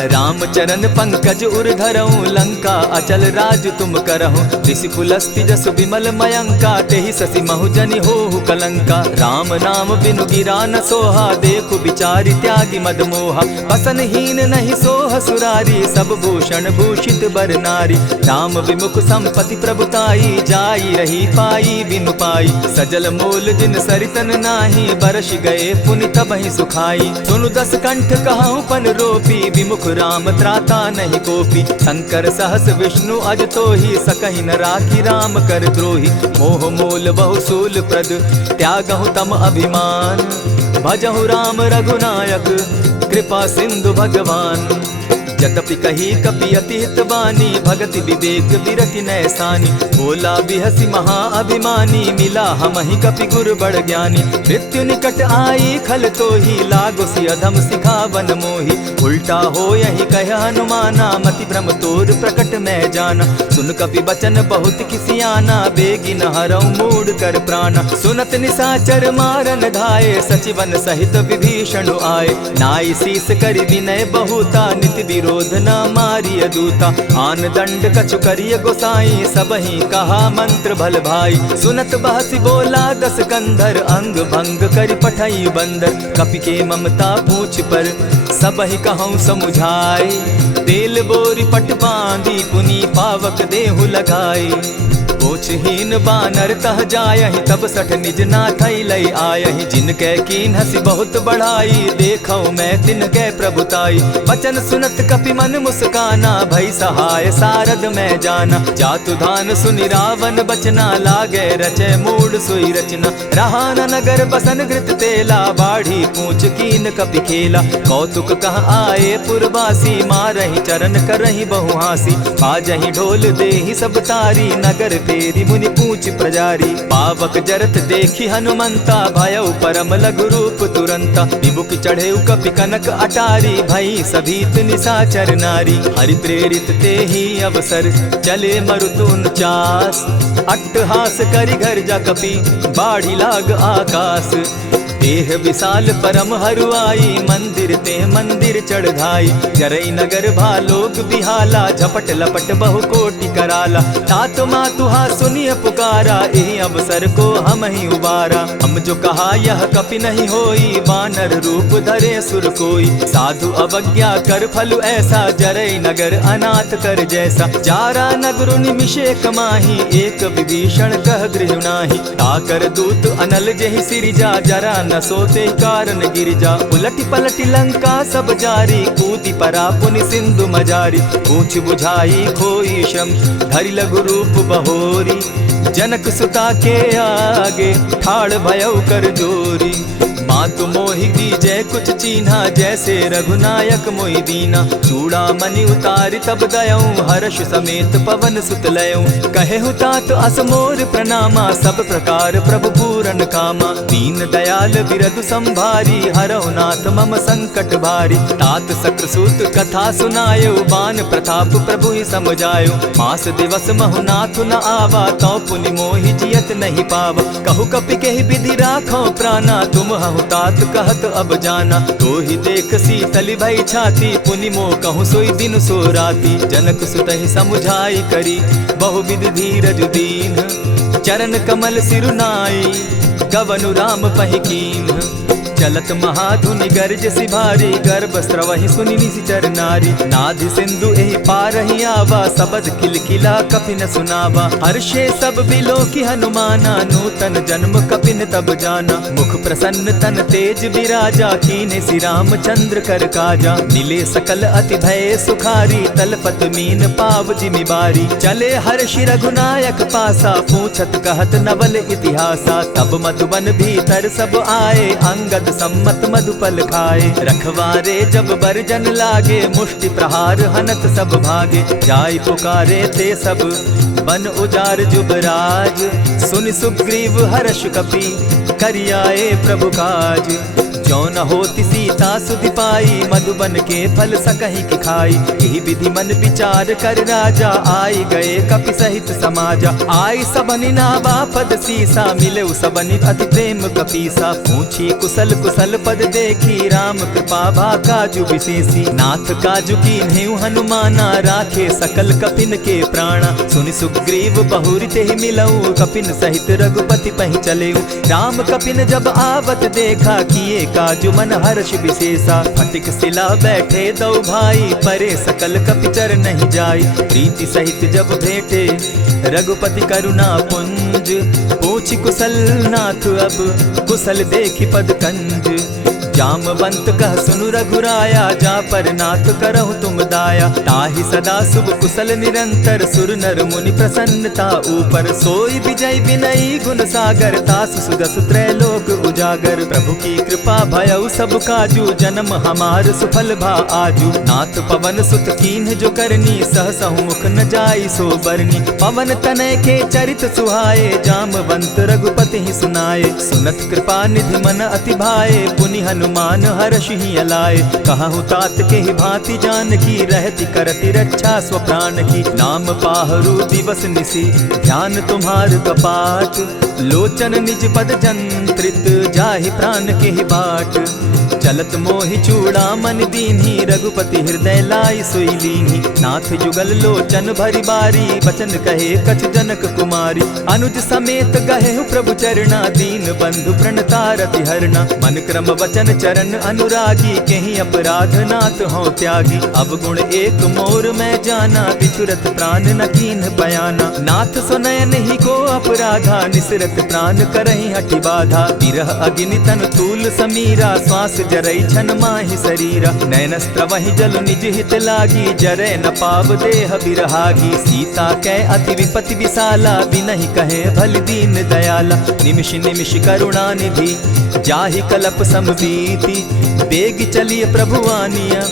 रामचरण पंकज उर धरऊं, लंका अचल राज तुम करहूं। ऋषि पुलस्ति जस विमल मयंका, तेहि ससि महु जनि होहु कलंका। राम नाम बिनु गिरा न सोहा, देखु बिचारी त्यागी मद मोहा। बसन हीन नहीं सोह सुरारी, सब भूषण भूषित बर नारी। राम विमुख संपति प्रभुताई, जाई रही पाई बिनु पाई। सजल मोल जिन सरितन नाही, बरस गए पुनि तबहि सुखाई। सुनु दस कंठ कहूँ पन रोपी, विमुख राम त्राता नहीं कोपी। शंकर सहस विष्णु अज तोहि, सकहि न राखी राम कर द्रोही। मोह मोल बहुसूल प्रद, त्यागहु तम अभिमान। भजहु राम रघुनायक, कृपा सिंधु भगवान। जतपि कही कपि अति हित बानी, भगति विवेक विरति नैसानी। बोला बिहसि महा अभिमानी, मिला हमहि कपि गुर बड़ ज्ञानी। मृत्यु निकट आई खल तोहि, लागो सि अधम सिखावन मोहि। उल्टा हो यही कह हनुमाना, मति भ्रम तोर प्रकट मैं जाना। सुन कपि बचन बहुत किसियाना, बेगी न हरऊं मूढ़ कर प्राणा। सुनत निसाचर मारन धाये, सचिवन सहित विभीषण आए। नाई शीस करि विनय बहुता, नित विरोध क्रोध न मारिय दूता। आन दंड कछु करिय गोसाई, सबहि कहा मंत्र भल भाई। सुनत बहसी बोला दस कंधर, अंग भंग करि पठई बंदर। कपि के ममता पूछ पर, सबहि कहूँ समुझाए। तेल बोरी पट बांधी, पुनि पावक देहु लगाई। पूछहीन बानर तह जायहि, तब सठ निज नाथ लई आयहि। जिनके कीन हसी बहुत बढ़ाई, देखौ मैं तिनके प्रभुताई। बचन सुनत कपि मन मुस्काना, भई सहाय सारद मैं जाना। जातु धान सुनि रावण बचना, लागे रचे मूड सोई रचना। रहा न नगर बसन घृत तेला, बाढ़ी पूछ कीन कपि खेला। कौतुक कह आए पुरवासी, मारहि चरण करहि बहु हासी। बाजहि ढोल देहि सब तारी, नगर फेरी मुनि पूछ प्रजारी। पावक जरत देखी हनुमंता, भयउ परम लघु रूप तुरंता। विमुख चढ़े कपि कनक अटारी, भई सभीत निशाचर नारी। हरि प्रेरित ते ही अवसर, चले मरुतु 49। अट्टहास करि घर जा कपि, बाढ़ी लाग आकाश। देह विशाल परम हरुआई, मंदिर ते मंदिर चढ़ाई। जरई नगर भालोग बिहाला, झपट लपट बहु कोटि कराला। तात मातुहा सुनिय पुकारा, एहि अवसर को हम ही उबारा। हम जो कहा यह कपि नहीं होई, वानर रूप धरे सुर कोई। साधु अवज्ञा कर फल ऐसा, जरई नगर अनाथ कर जैसा। चारा नगर निमिषे कमाही, एक विभीषण कह गृह नाही। ताकर दूत अनल जेहि सिरिजा, जरा न सोते कारण गिरिजा। उलटी पलटी लंका सब जारी, कूदी परा पुनि सिंधु मजारी। पूछ बुझाई खोई श्रम, धरि लघु रूप बहोरी। जनक सुता के आगे, ठाड़ भयउ कर जोरी। मातु मोहि दीजै कुछ चीन्हा, जैसे रघुनायक मोहि दीना। चूड़ा मणि उतारि तब दयऊं, हर्ष समेत पवन सुत लयऊं। कहे तात अस मोर प्रणामा, सब प्रकार प्रभु पूरन कामा। दीन दयाल बिरदु संभारी, हरौ नाथ मम संकट भारी। तात सक्रसूत कथा सुनायो, बान प्रताप प्रभु ही समझायो। मास दिवस महु नाथ न आवा, तौ पुनि मोहि जियत नहीं पावा। कहु कपि केहि विधि राखो प्राणा, तुम हहु तात कहत अब जाना। तो ही देख शीतल भई छाती, पुनि मो कहूँ सोई दिन सो राती। जनक सुतहि समुझाई करी, बहु विधि धीरज दीन। चरण कमल सिरुनाई, गवनु राम पहि कीन। चलत महाधुनि गर्ज सिभारी, गर्भ स्रवहि सुनि निशिचर नारी। नाधि सिंधु एहि पारहि आवा, सबद किलकिला कपि न सुनावा। हर्षे सब बिलो की हनुमाना, नूतन जन्म कपिन तब जाना। मुख प्रसन्न तन तेज विराजा, कीन्हे श्री रामचंद्र कर काजा। मिले सकल अति भय सुखारी, तलपत मीन पाव जिमि बारी। चले हर्षि रघुनायक पासा, पूछत कहत नवल इतिहासा। तब मधुबन भीतर सब आए, अंगद सम्मत मधुपल खाए। रखवारे जब बरजन लागे, मुष्टि प्रहार हनत सब भागे। जाय पुकारे ते सब, बन उजार जुबराज। सुनि सुग्रीव हर्ष कपि, करियाए प्रभु काज। जो न होती सीता सुधि पाई, मधुबन के फल सकहि की खाई। यही विधि मन विचार कर राजा, आई गए कपि सहित समाजा। आई सबनि नावा पद सीसा, मिले सबनि अति प्रेम कपीसा। पूछी कुशल कुशल पद देखी, राम कृपा भा काजु विशेषी। नाथ काजु कीन्हेउ हनुमाना, राखे सकल कपिन के प्राणा। सुनि सुग्रीव बहुरि तेहि मिलऊ, कपिन सहित रघुपति पहि चलेऊ। राम कपिन जब आवत देखा, किए काजु मन हर्ष विशेषा। फटिक सिला बैठे दो भाई, परे सकल कपिचर नहीं जाई। प्रीति सहित जब भेटे, रघुपति करुणा पुंज। पूछि कुशल नाथ अब, कुशल देखि पद कंज। जामवंत कह सुनु रघुराया, जा पर नाथ करहु तुम दाया। ताहि सदा शुभ कुशल निरंतर, सुर नर मुनि प्रसन्नता ऊपर। सोई विजय विनयी गुण सागर, तास सुदस त्रैलोक उजागर। प्रभु की कृपा भयउ सब काजू, जन्म हमार सुफल भा आजू। नाथ पवन सुत कीन्ह जो करनी, सहसहु मुख न जाई सो बरनी। पवन तनय के चरित सुहाए, जामवंत रघुपति ही सुनाए। सुनत कृपा निधि मन अति भाए, पुनि हनुमान हर्ष ही अलाए। कहूँ तात के ही भांति जान की, रहती करती रक्षा स्व प्राण की। नाम पाहरु दिवस निसी, ध्यान तुम्हार कपाट। लोचन निज पद जंत्रित, जाहि प्राण के ही बाट। चलत मोहि चूड़ा मन दीन्ही, रघुपति हृदय लाई सोई लीन्ही। नाथ जुगल लोचन भरी बारी, बचन कहे कछ जनक कुमारी। अनुज समेत गहे प्रभु चरणा, दीन बंधु प्रणतारति हरना। मन क्रम वचन चरण अनुरागी, केहि अपराध नाथ हो त्यागी। अब गुण एक मोर मैं जाना, बिछुरत प्राण न कीन्ह बयाना। नाथ सुनयन ही को अपराधा, निसरत प्राण करहि हठि बाधा। विरह अग्नि तन तूल समीरा, श्वास जरई छन माहि शरीरा। नयनस्त्र वहि जल निज हित लागी, जरै न पाव देह बिरहागी। सीता कै अति विपति विशाला, बिनहि कहे भल दीन दयाला। निमिष निमिष करुणा निधि, जाहि कलप समबीति। बेग चलिए प्रभु आनिया,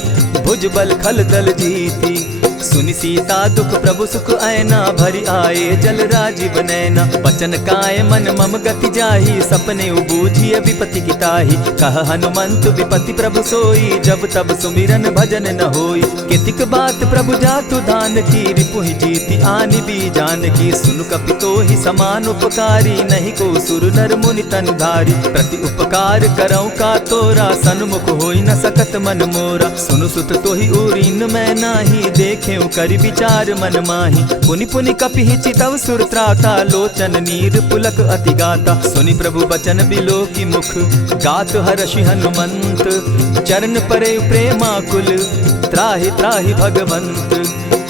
भुज बल खल दल जीती। सुनि सीता दुख प्रभु सुख ऐना, भरि आए जल राजीव नैना। बचन काय मन मम गति जाहि, सपने बूझिय विपति की ताहि। कह हनुमंत विपति प्रभु सोई, जब तब सुमिरन भजन न होई। कितिक बात प्रभु जातु धान की, रिपुहि जीति आनि भी जान की। सुन कपि तोहि समान उपकारी, नहीं को सुर नर मुनि तनु धारी। प्रति उपकार करऊँ का तोरा, सन्मुख होई न सकत मन मोरा। सुनु सुत तोहि उरीन मैं नाही, देखे करि विचार मन माही। पुनि पुनि कपिहि चितव सुर त्राता, लोचन नीर पुलक अति गाता। सुनि प्रभु बचन बिलो की मुख, गात हर्षि हनुमंत। चरण परे प्रेमाकुल, त्राहि त्राहि भगवंत।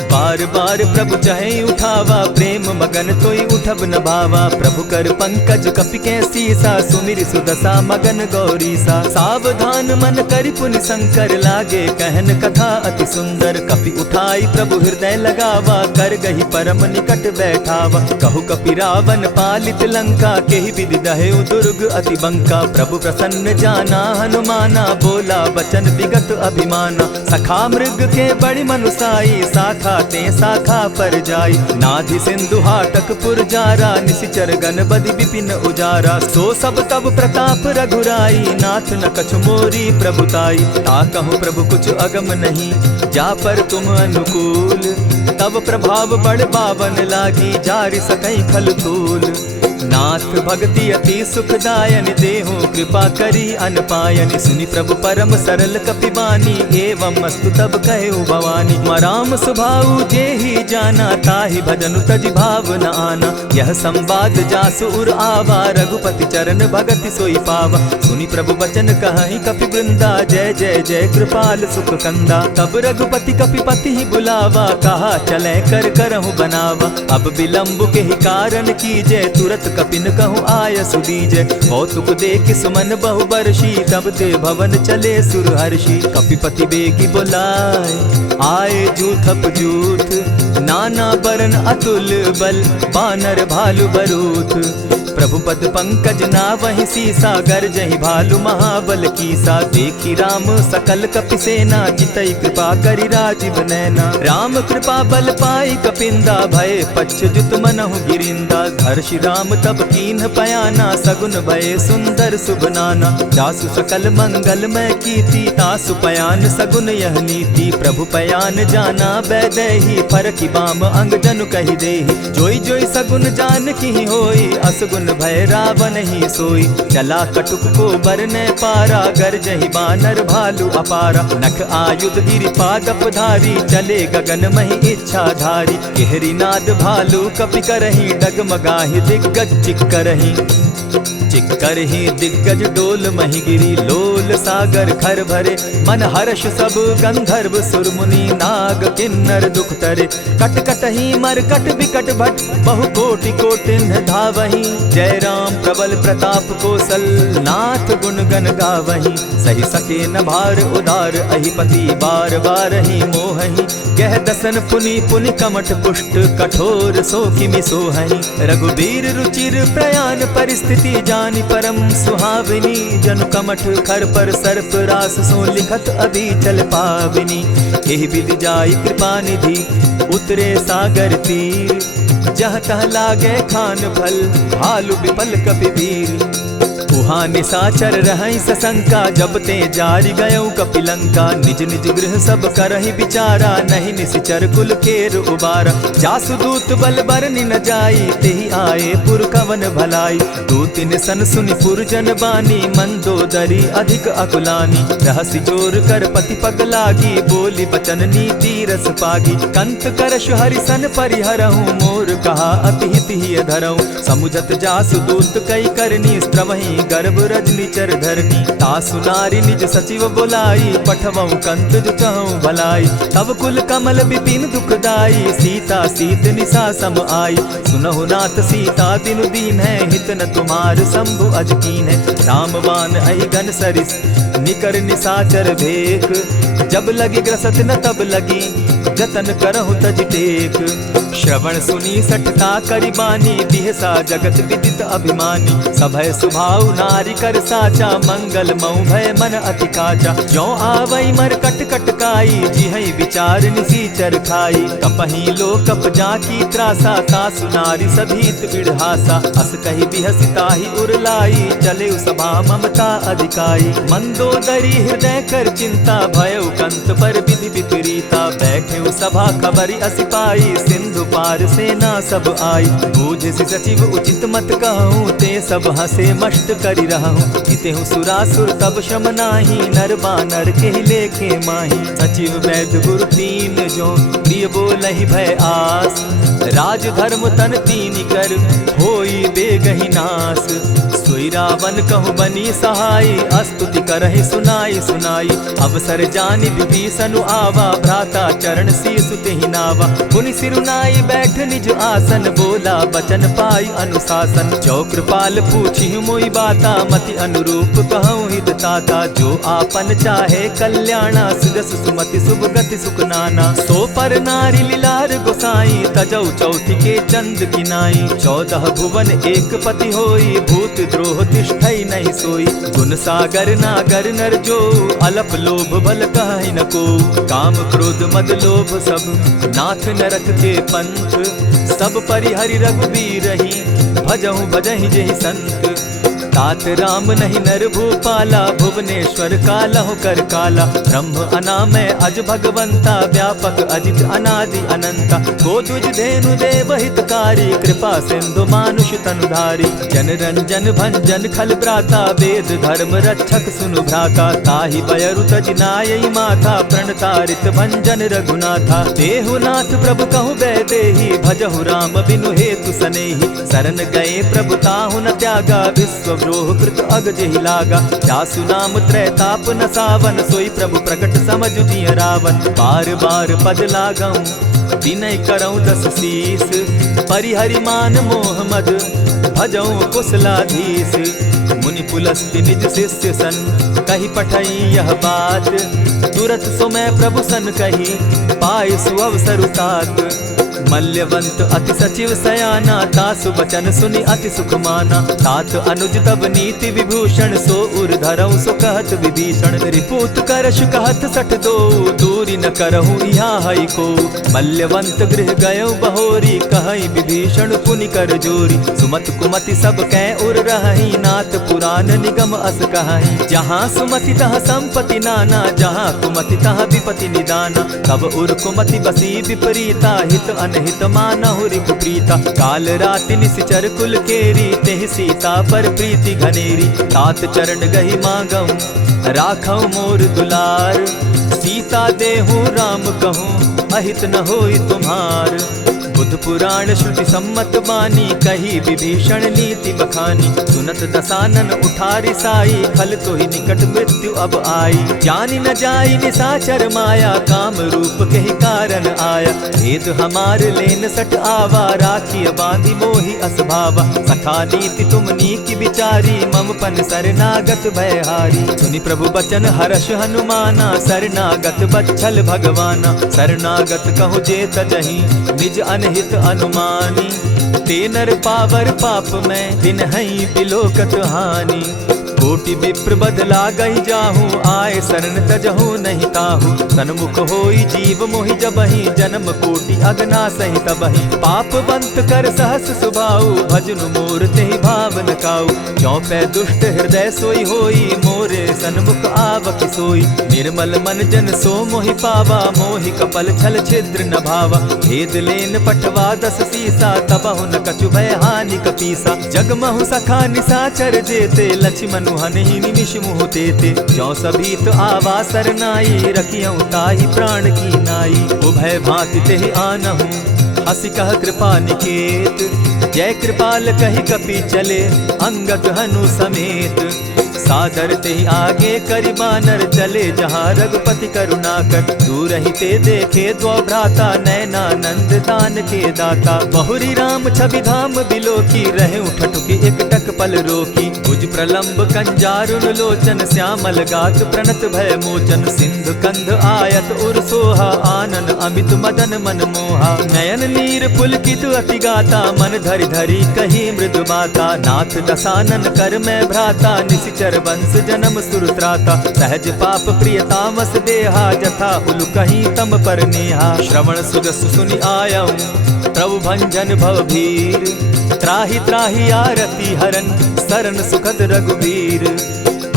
बार बार प्रभु चहे उठावा, प्रेम मगन तोई उठब न भावा। प्रभु कर पंकज कपि के सीसा, सुमिर सुदशा मगन गौरीसा। सावधान मन करि पुनि शंकर, लागे कहन कथा अति सुंदर। कपि उठाई प्रभु हृदय लगावा, कर गही परम निकट बैठावा। कहु कपि रावण पालित लंका, केहि विधि दहेउ दुर्ग अति बंका। प्रभु प्रसन्न जाना हनुमाना, बोला बचन विगत अभिमाना। सखा मृग के बड़ि मनुसाई, साखा ते शाखा पर जाई। नाधि सिंधु हाटक पुर जारा, निशिचर गण बदि विपिन उजारा। सो सब तब प्रताप रघुराई, नाथ न कछु मोरी प्रभुताई। ता कहूँ प्रभु कुछ अगम नहीं, जा पर तुम अनुकूल। तब प्रभाव बड़ बावन लागी, जारि सकई खल तूल। नाथ भक्ति अति सुखदायन, देहु कृपा करी अनपायनि। सुनि प्रभु परम सरल कपिबानी, एवं मस्तु तब कहु भवानी। मराम सुभाऊ जेहि जाना, ताहि भजनु तजि भाव न आना। यह संवाद जासु उर आवा, रघुपति चरण भगति सोई पावा। सुनि प्रभु बचन कहि कपि वृंदा, जय जय जय कृपाल सुख कंदा। तब रघुपति कपिपति ही बुलावा, कहा चले कर करहु बनावा। अब विलंब के ही कारण कीजे, तुरत कपिन कहूँ आय सुदीजे। कौतुक देख सुमन बहु बरसी, तब ते भवन चले सुर हर्षि। कपिपति बेगी बुलाए, आए जूथप जूथ। नाना बरन अतुल बल, बानर भालु बरूथ। प्रभु पद पंकज नावहि सीसा, गर्जहि भालु महाबल कीसा। देखी राम सकल कपि सेना, जितई कृपा करि राजीव नैना। राम कृपा बल पाई कपिंदा, भय पच्युत मनहु गिरिंदा। हर्षि राम तब कीन्ह पयाना, सगुन भय सुंदर शुभ नाना। जासु सकल मंगल मैं कीर्ति, तासु पयान सगुन यह नीति। प्रभु पयान जाना बैदेही, फरकि बाम अंग जनु कहि देहि। जोई जोई सगुन जान की होई, असगुन भय रावण ही सोई। चला कटुक को बरने पारा, गरजहि बानर भालु अपारा। नख आयुध गिरि पादप धारी, चले गगन महि इच्छा धारी। केहरी नाद भालु कपि करहि, डगमगाहि दिग्गज चिक्करहि। चिक्करहि दिग्गज डोल महि गिरी, लोल सागर खर भरे। मन हर्ष सब गंधर्व सुर मुनि, नाग किन्नर दुख तरे। कट कटहि मरकट बिकट भट, बहु कोटि कोटिन्ह धावहि। जय राम प्रबल प्रताप कौशल, नाथ गुण गण गावहि। सही सके न भार उदार, अहिपति बार बार ही मोहहि। कह दसन पुनि पुनि कमठ पुष्ट, कठोर सो किमि सोहहि। रघुबीर रुचिर प्रयाण परिस्थिति, जानि परम सुहाविनी। जनु कमठ खर पर सर्प रास, सो लिखत अभी चल पाविनी। एहि विधि जाई कृपा निधि, उतरे सागर तीर। जहाँ तह लागे खान फल, भालु विपल कपि वीर। वहाँ निशाचर रहई सशंका, जब ते जारी गयऊ कपिलंका। निज निज गृह सब करहि विचारा, नहीं निशिचर कुल केर उबारा। जासु दूत बल बरनि न जाई, तेहि आए पुर कवन भलाई। दो तीन सन सुनि पुरजन बानी, मंदोदरी अधिक अकुलानी। रहसि जोर कर पति पग लागी, बोली बचन नीति रस पागी। कंत करश हरिसन परिहरहूँ, मोर कहा अति हित ही धरऊँ। समुझत जासु दूत कई करनी, स्त्रवहीं गर्भ रजनी चर धरनी। तासु नारी निज सचिव बोलाई, पठवऊँ कंत जो चहूँ भलाई। तब कुल कमल विपिन दुखदाई, सीता सीत निशा सम आई। सुनहु नाथ सीता दिनु दीन है, हित न तुम्हार शंभु अजकीन है। रामबान अहि घन सरिस निकर निशाचर भेक, जब लगी ग्रसत न तब लगी जतन करहु तज टेक। श्रवण सुनी सठता करिबानी, बिहसा जगत विदित अभिमानी। सभय सुभाव नारी कर साचा, मंगल मऊ भय मन अति काचा। जो आवई मर कट कट काई, जिहई विचार निसीचर खाई। कपही लो कप जाकी त्रासा, तासु नारी सभीत विढ़ासा। अस कही बिहसिता ही उरलाई, चले सभा ममता अधिकाई। मंदोदरी हृदय कर चिंता, भयउ कंत पर विधि विपरीता। बैठे सभा खबरी असी पाई, सिंधु पार सेना सब आई। बूझ सचिव उचित मत कहूँ, ते सब हंसे मस्त करि रहूँ। जितेहु सुरासुर तब शम नाही, नर बानर के लेखे माही। सचिव वैद्य गुरु तीन जो, प्रिय बोलहि भय आस। राज धर्म तन तीन कर, होई बेगहि नास। सोई रावण कहु बनी सहाय, स्तुति करहि सुनाई सुनाई। अवसर जानि विभीषण आवा, भ्राता चरण शीसु तेहि नावा। पुनि सिरुनाई बैठ निज आसन, बोला बचन पाई अनुशासन। जो कृपाल पूछि मोई बाता, मति अनुरूप कहूँ हित ताता। जो आपन चाहे कल्याणा, सुजस सुमति शुभ गति सुख नाना। सो पर नारी लीलार गोसाई, तजौ चौथि के चंद किनाई। 14 भुवन एक पति होई, भूत द्रोह तिष्ठई नहीं सोई। गुण सागर नागर नर जो, अलप लोभ बल कहि न को। काम क्रोध मद लोभ सब, नाथ नरक के पंथ। सब परिहरि रघुबीरहि, भजहु भजहि जेहि संत। तात राम नहीं नर भूपाला, भुवनेश्वर कालहु कर काला। ब्रह्म अनामय अज भगवंता, व्यापक अजित अनादि अनंता। गोदुज धेनु देव हितकारी, कृपा सिंधु मानुष तनुधारी। जन रंजन भंजन खल भ्राता, वेद धर्म रक्षक सुनु भ्राता। ताहि बयरु तज नायई माथा, प्रणतारित भंजन रघुनाथा। देहुनाथ प्रभु कहु बैदेहि, भजहु राम बिनु हेतु सनेहि। शरण गए प्रभु ताहु न त्यागा, विश्व द्रोह कृत अग जेहि लागा। जासु नाम त्रैताप न सावन, सोई प्रभु प्रकट समझ दिय रावण। बार बार पद लागऊं, विनय करऊं 10 शीस। परिहरि मान मोह मद, भजऊं कुशलाधीश। मुनि पुलस्ति निज शिष्य सन, कही पठई यह बात। तुरत सो मैं प्रभु सन कही, पाए सुअवसर तात। मल्यवंत अति सचिव सयाना, तासु बचन सुनि अति सुख माना। तात अनुज तब नीति विभूषण, सो उर धरऊं सो कहत विभीषण। रिपुत करश कहत 62, दूरी न करहूँ यहाँ हई को। मल्यवंत गृह गयऊ बहोरी, कहई विभीषण पुनि कर जोरी। सुमत कुमति सब कै उर रहई, नाथ पुराण निगम अस कहई। जहाँ सुमति तह संपति नाना, जहाँ कुमति तह विपति निदाना। तब उर कुमति बसी विपरीता, हित अनहित मानहु रिपु प्रीता। काल राति निशिचर कुल केरी, तेहि सीता पर प्रीति घनेरी। तात चरण गहि मांगऊं, राखऊं मोर दुलार। सीता देहूं राम कहूं, अहित न होई तुम्हार। बुद्ध पुराण श्रुति सम्मत बानी, कही विभीषण नीति बखानी। सुनत दसानन उठारी साई, खल तो ही निकट मृत्यु अब आई। जानी न जाई निशाचर माया, काम रूप के ही कारण आया। भेद हमार लेन सट आवा, राखी बांधी मोहि असभावा। सखा नीति तुम नीकी विचारी, मम पन शरणागत भयहारी। सुनि प्रभु बचन हर्ष हनुमाना, शरणागत बच्छल भगवाना। शरणागत कहु जे तजहि, निज अनहित अनुमानी। ते नर पावर पाप में, दिन हई बिलोकत हानि। कोटि विप्र बदला गई जाहूँ, आए शरण तजहु नहीं ताहू। सन्मुख होई जीव मोहि जबहि, जन्म कोटि अगना सहि तबहि। पाप बंत कर सहस सुभाऊ, भजनु मोर तेहि भाव पाप न काऊ। चौपै दुष्ट हृदय सोई होई, मोरे सन्मुख आवकी सोई। निर्मल मन जन सो मोहि पावा, मोहि कपल छल छिद्र न भावा। भेद लेन पठवा 10 सीसा, तबहु न कछु भय हानि कपीसा। जगमहु सखा निसाचर जेते, लक्ष्मण हनहि निमिष मुह तेते। जो सभीत आवा सरनाई, रखियऊ ताहि प्राण की नाई। उभय भांति तेहि आनहु, हसी कह कृपा निकेत। जय कृपाल कहि कपि चले, अंगद हनु समेत। सादर ते आगे करि बानर चले, जहाँ रघुपति करुणाकर। दूर ही ते देखे द्वौ भ्राता, नैनानंद दान के दाता। बहुरी राम छवि धाम बिलोकी, रहे ठठुकी एक टक पल रोकी। भुज प्रलंब कंजारुन लोचन, श्यामल गात प्रणत भय मोचन। सिंधु कंध आयत उर सोहा, आनन अमित मदन मन मोहा। नयन नीर पुलकित अति गाता, मन धरि धरि कही मृदु बाता। नाथ दसानन कर मैं भ्राता, निशिचर वंश जन्म सुरत्राता। सहज पाप प्रिय तामस देहा, जथा उलु कहीं तम पर नेहा। श्रवण सुजस सुनि आयऊं, प्रभु भंजन भव भीर। त्राहि त्राहि आरती हरन, सरन सुखद रघुबीर।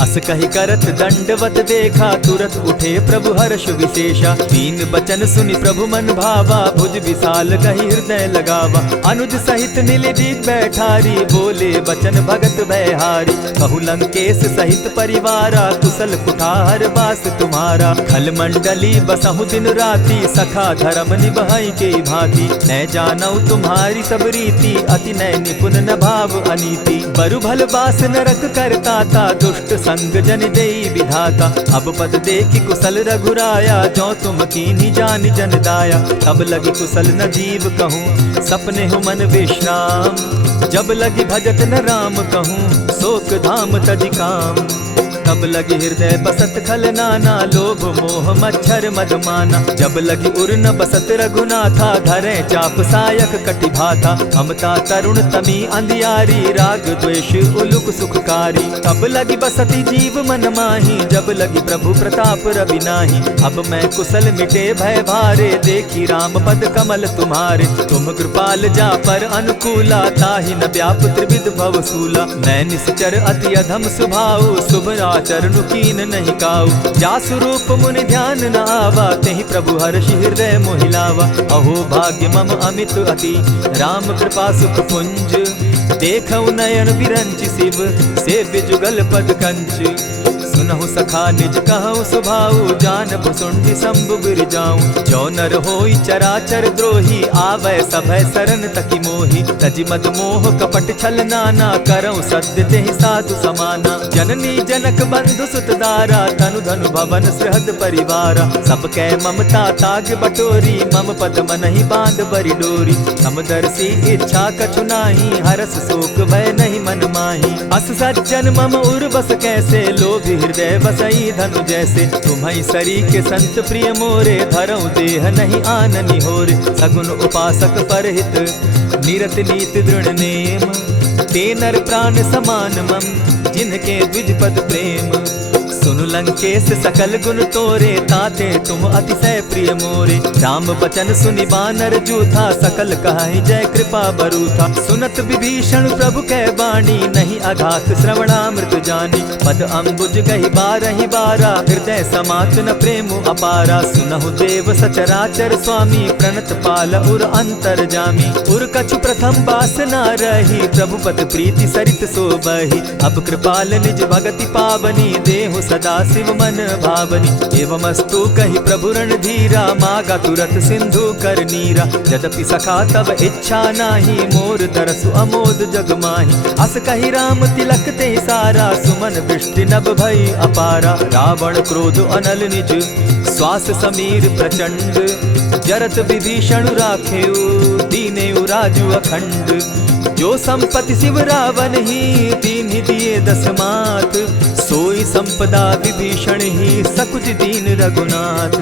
अस कहि करत दंडवत देखा, तुरत उठे प्रभु हर्ष विशेषा। दीन बचन सुनि प्रभु मन भावा, भुज विशाल कहि हृदय लगावा। अनुज सहित नीलदीप बैठारी, बोले बचन भगत भयहारी। कहु लंकेश सहित परिवारा, कुशल कुठार बास तुम्हारा। खल मंडली बसहु दिन राति, सखा धर्म निभाई के भांति। मैं जानऊ तुम्हारी सब रीति, अति नय निपुण न भाव अनीति। बरु भल बास नरक करताता, दुष्ट संग जन देई विधाता। अब पद देखि कुशल रघुराया, जो तुम कीन्ही जानि जन दाया। तब लगी कुशल न जीव कहूँ, सपने हो मन विश्राम। जब लगी भजत न राम कहूँ, शोक धाम तजि काम। तब लगी हृदय बसत खल नाना, लोभ मोह मच्छर मद माना। जब लगी उर न बसत रघुनाथा, धरे चाप सायक कटि भाता। ममता तरुण तमी अंधियारी, राग द्वेष उलुक सुखकारी। तब लगी बसती जीव मन माही, जब लगी प्रभु प्रताप रवि नाही। अब मैं कुशल मिटे भय भारे, देखी राम पद कमल तुम्हारे। तुम कृपाल जा पर अनुकूला, ताहि न व्याप त्रिविध भव सूला। मैं निश्चर अति अधम स्वभाव, शुभ चरणु कीन नहीं काऊ। जासु रूप मुनि ध्यान न आवा, तेहि प्रभु हर्षि हृदय मोहिलावा। अहो भाग्य मम अमित अति, राम कृपा सुख पुंज। देखऊ नयन विरंचि शिव, सेव्य जुगल पद कंच। सुनहु सखा निज कहूँ सुभाऊ, जान भुसुंडि शंभु गिर जाऊं। जो नर होई चराचर द्रोही, आवे सभय सरन तकी मोही। तजि मद मोह कपट छल नाना, करऊँ सत्य तेहि साधु समाना। जननी जनक बंधु सुत दारा, तनु धनु भवन सृहद परिवारा। सब कै ममता ताग बटोरी, मम पद मनहि बांध बरि डोरी। समदर्शी इच्छा कछु नाही, हरस शोक भय नहीं मन माही। अस सज्जन मम उर बस कैसे, लोभी हृदय बसई धनु जैसे। तुम्हि सरी के संत प्रिय मोरे, धरऊ देह नहीं आननि होरे। सगुन उपासक परहित, निरत नीत दृढ़ नेम। ते नर प्राण समान मम, जिनके द्विज पद प्रेम। सुनु लंकेश सकल गुण तोरे, ताते तुम अतिशय प्रिय मोरे। राम बचन सुनि बानर जूथा, सकल कहाहि जय कृपा बरूथा। सुनत विभीषण प्रभु कै बाणी, नहीं अघात श्रवणामृत जानी। पद अम्बुज गहि बारहि बारा, हृदय समात न प्रेम अपारा। सुनहु देव सचराचर स्वामी, प्रणत पाल उर अंतर जामी। उर कछु प्रथम बास न रही, प्रभु पद प्रीति सरित सोबहि। अब कृपाल निज भगति पावनी, देहु सदा शिव मन भावनी। एवमस्तु कहि प्रभु रणधीरा, मागा तुरत सिंधु कर नीरा। यद्यपि सखा तब इच्छा नाही, मोर तरसु अमोद जग माही। अस कहि राम तिलक ते सारा, सुमन वृष्टि नभ भई अपारा। रावण क्रोध अनल निज, श्वास समीर प्रचंड। जरत विभीषण राखेउ, दीनेउ राजु अखंड। जो संपत्ति शिव रावण ही, दीन्हि दिए 10 मात। सोई संपदा विभीषण ही, सकुच दीन रघुनाथ।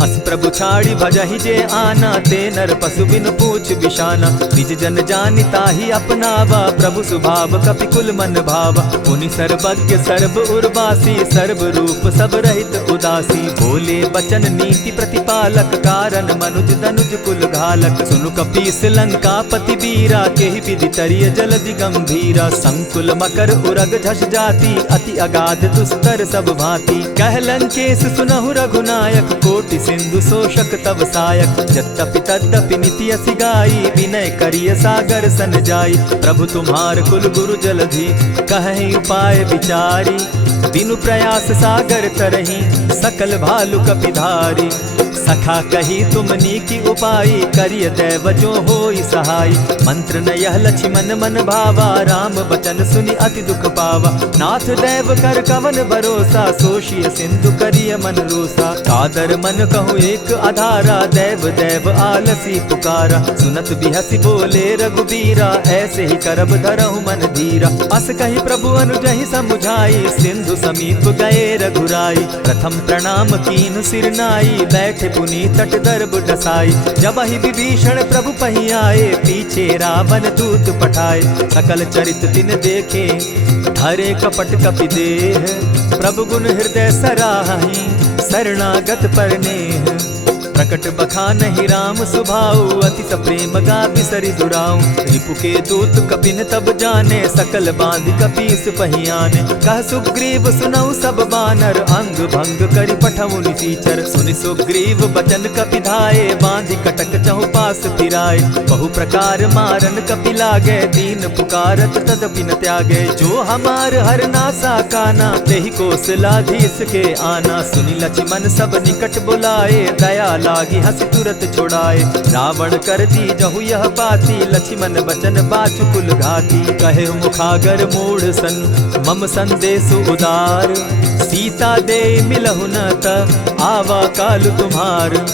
अस प्रभु छाड़ी भजहि जे आना, ते नर पशु बिन पूछ बिशाना। निज जन जानि ताहि अपनावा, प्रभु स्वभाव कपि कुल मन भावा। पुनि सर्वज्ञ सर्व उर्वासी, सर्व रूप सब रहित उदासी। बोले बचन नीति प्रतिपालक, कारण मनुज दनुज कुल घालक। सुनु कपीस लंकापति बीरा, केहि विधि तरिय जलधि गंभीरा। संकुल मकर उरग झष जाति, अति अगाध दुस्तर सब भांति। कह लंकेश सुनहु रघुनायक, कोटि सिंधु शोषक तब सायक। यद्यपि तद्यपि निति असि गाई, विनय करिय सागर सन जाई। प्रभु तुम्हार कुल गुरु जलधि, कहि उपाय विचारी। बिनु प्रयास सागर तरहि, सकल भालु कपिधारी। सखा कही तुमनी की उपाय, करिय दैव जो होई सहाय। मंत्र न यह लक्ष्मण मन भावा, राम बचन सुनि अति दुख पावा। नाथ दैव कर कवन भरोसा, सोषिय सिंधु करिय मन रोसा। कादर मन कहूँ एक आधारा, दैव दैव आलसी पुकारा। सुनत बिहसी बोले रघुबीरा, ऐसे ही करब धरहु मन धीरा। अस कही प्रभु अनुजहि समुझाई, सिंधु समीप गए रघुराई। प्रथम प्रणाम कीन सिर नाई, बैठे पुनि तट दर्ब डसाई। जब ही विभीषण प्रभु पही आए, पीछे रावण दूत पठाए। सकल चरित तिन देखे, धरे कपट कपि देह। प्रभु गुण हृदय सराहि, शरणागत पर नेह। प्रकट बखानहि राम सुभाऊ, अति सप्रेम गा बिसरि दुराऊ। रिपु के दूत कपिन तब जाने, सकल बांधि कपीस पहियाने। कह सुग्रीव सुनऊ सब बानर, अंग भंग करि पठऊ निसीचर। सुनि सुग्रीव बचन कपि धाये, बांधि कटक चहु पास फिराए। बहु प्रकार मारन कपि लागे, दीन पुकारत तदपि न त्यागे। जो हमार हर नासा काना, तेहि कौशलाधीश के आना। सुनि लक्ष्मण सब निकट बुलाए, दया लागी हंस तुरत छुड़ाए। रावण कर दी जहु यह बाती, लक्ष्मण बचन बाचु कुल घाती। कहे मुखागर मूढ़ सन, मम संदेश उदार। सीता दे मिलहु न त, आवा काल तुम्हार।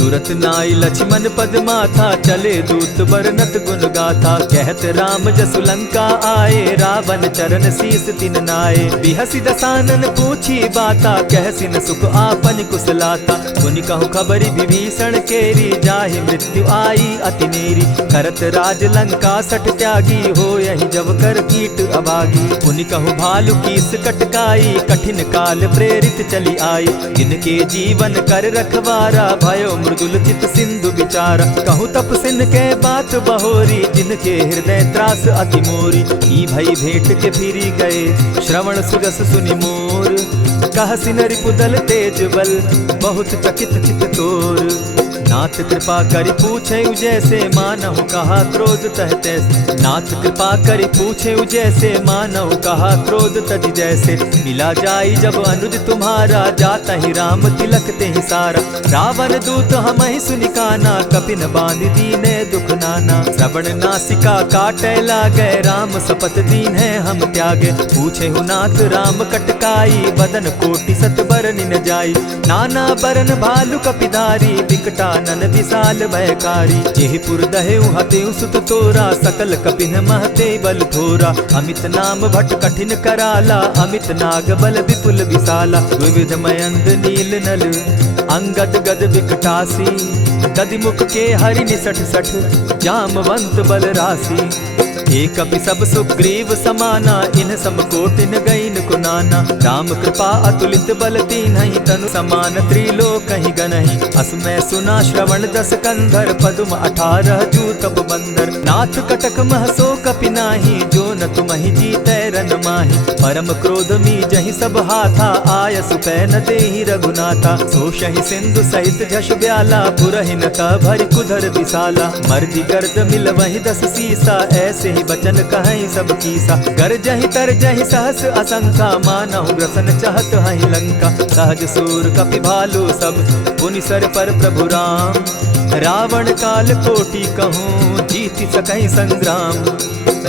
तुरत नाई लक्ष्मण पद माथा, चले दूत बरनत गुण गाथा। कहत राम जसु लंका आए, रावण चरण शीस तिन नाये। बिहसि दसानन पूछी बाता, कहसिन सुख आपन कुशलाता। मुनि कहु खबरि विभीषण केरी, जाहि मृत्यु आई अति नेरी। करत राज लंका सठ त्यागी, हो यही जब कर कीट अभागी। मुनि कहु भालु कीस कटकाई, कठिन काल प्रेरित चली आई। इनके जीवन कर रखवारा, भयो मृदुल चित सिंधु विचार। कहूँ तपसिन के बात बहोरी, जिनके हृदय त्रास अति मोरी। की भई भेंट के फिरी गए, श्रवण सुजस सुनि मोर। कहसिन रिपुदल तेज बल, बहुत चकित चित तोर। नाथ कृपा करि पूछे जैसे, मानहु कहा क्रोध तह तैसे। नाथ कृपा करि पूछे जैसे, मानहु कहा क्रोध तज जैसे। मिला जाई जब अनुज तुम्हारा, जाता ही राम तिलक ते ही सारा। रावण दूत हम ही सुनिकाना, कपिन बांध दीने दुख नाना। श्रवण नासिका काटे लागे, राम सपत दीन है हम त्यागे। पूछे हु नाथ राम कटकाई, बदन कोटि सत बरन न जाई। नाना बरन भालु कपिधारी, विकटा नन विशाल भयकारी। जेहिपुर दहेउ हतेउ सुत तोरा, सकल कपिन महते बल थोरा। अमित नाम भट कठिन कराला, अमित नाग बल विपुल विशाला। द्विविध मयंद नील नल, अंगद गद विकटासी। गदिमुख के हरि निसठ सठ, जामवंत बल राशि। एक कपि सब सुग्रीव समाना, इन सब कोटिन गईन कुनाना। राम कृपा अतुलित बल तीन्हि, तनु समान त्रिलोक ही गनहि। असमय सुना श्रवण दस कंधर, पदुम 18 जूतब बंदर। नाथ कटक महसो कपि नाही, जो न तुमहि जीतै रन माहि। परम क्रोध मी जहि सब हाथा, आय सुपै न देहि रघुनाथा। सोषहि सिंधु सहित झष ब्याला, पुरहि न त भरि कुधर विशाला। मर्दि गर्द मिल वहि 10 सीसा, ऐसे बचन कहीं सब कीसा। कर जहि तर जहि सहस असंखा, मानहु ग्रसन चाहत हहि लंका। सहज सूर कपि भालु सब, पुनि सर पर प्रभु राम। रावण काल कोटि कहूँ, जीति सकहि संग्राम।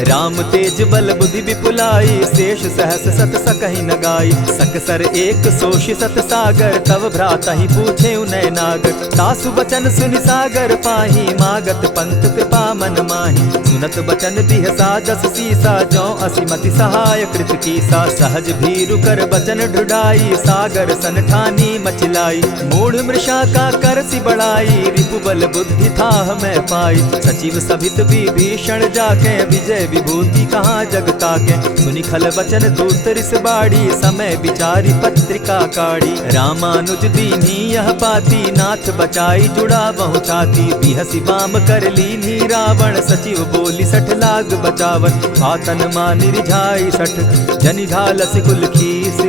राम तेज बल बुद्धि विपुलाई, शेष सहस सत सकहि न गाई। सकसर एक सोषि सत सागर, तव भ्राता ही पूछे उनय नागर। तासु बचन सुनि सागर पाही, मागत पंत कृपा मन माही। सुनत बचन बिहसा जस सीसा, जौ असिमति सहाय कृत कीसा। सहज भीरु कर बचन ढुढ़ाई, सागर सन ठानी मचिलाई। मूढ़ मृषा का कर सी बढ़ाई, रिपु बल बुद्धि थाह मैं पाई। सचिव सभित विभीषण जाके, विजय विभूति कहाँ जगता के। सुनि खल बचन दूत रिस बाड़ी, समय विचारी पत्रिका काढ़ी। रामानुज दीनी यह पाती, नाथ बचाई जुड़ा बहु छाती। बिहसी बाम कर लीनी रावण, सचिव बोली सठ लाग बचावन। पातन मानि रिझाई सठ, जनि ढाल सिकुल खीस।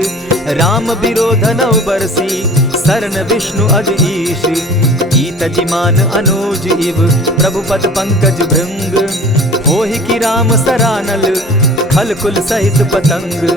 राम विरोध नौ बरसी, सरन विष्णु अज ईश। ईत जिमान अनुज इव, प्रभु पद पंकज भृंग। होहि की राम सरानल, खल कुल सहित पतंग।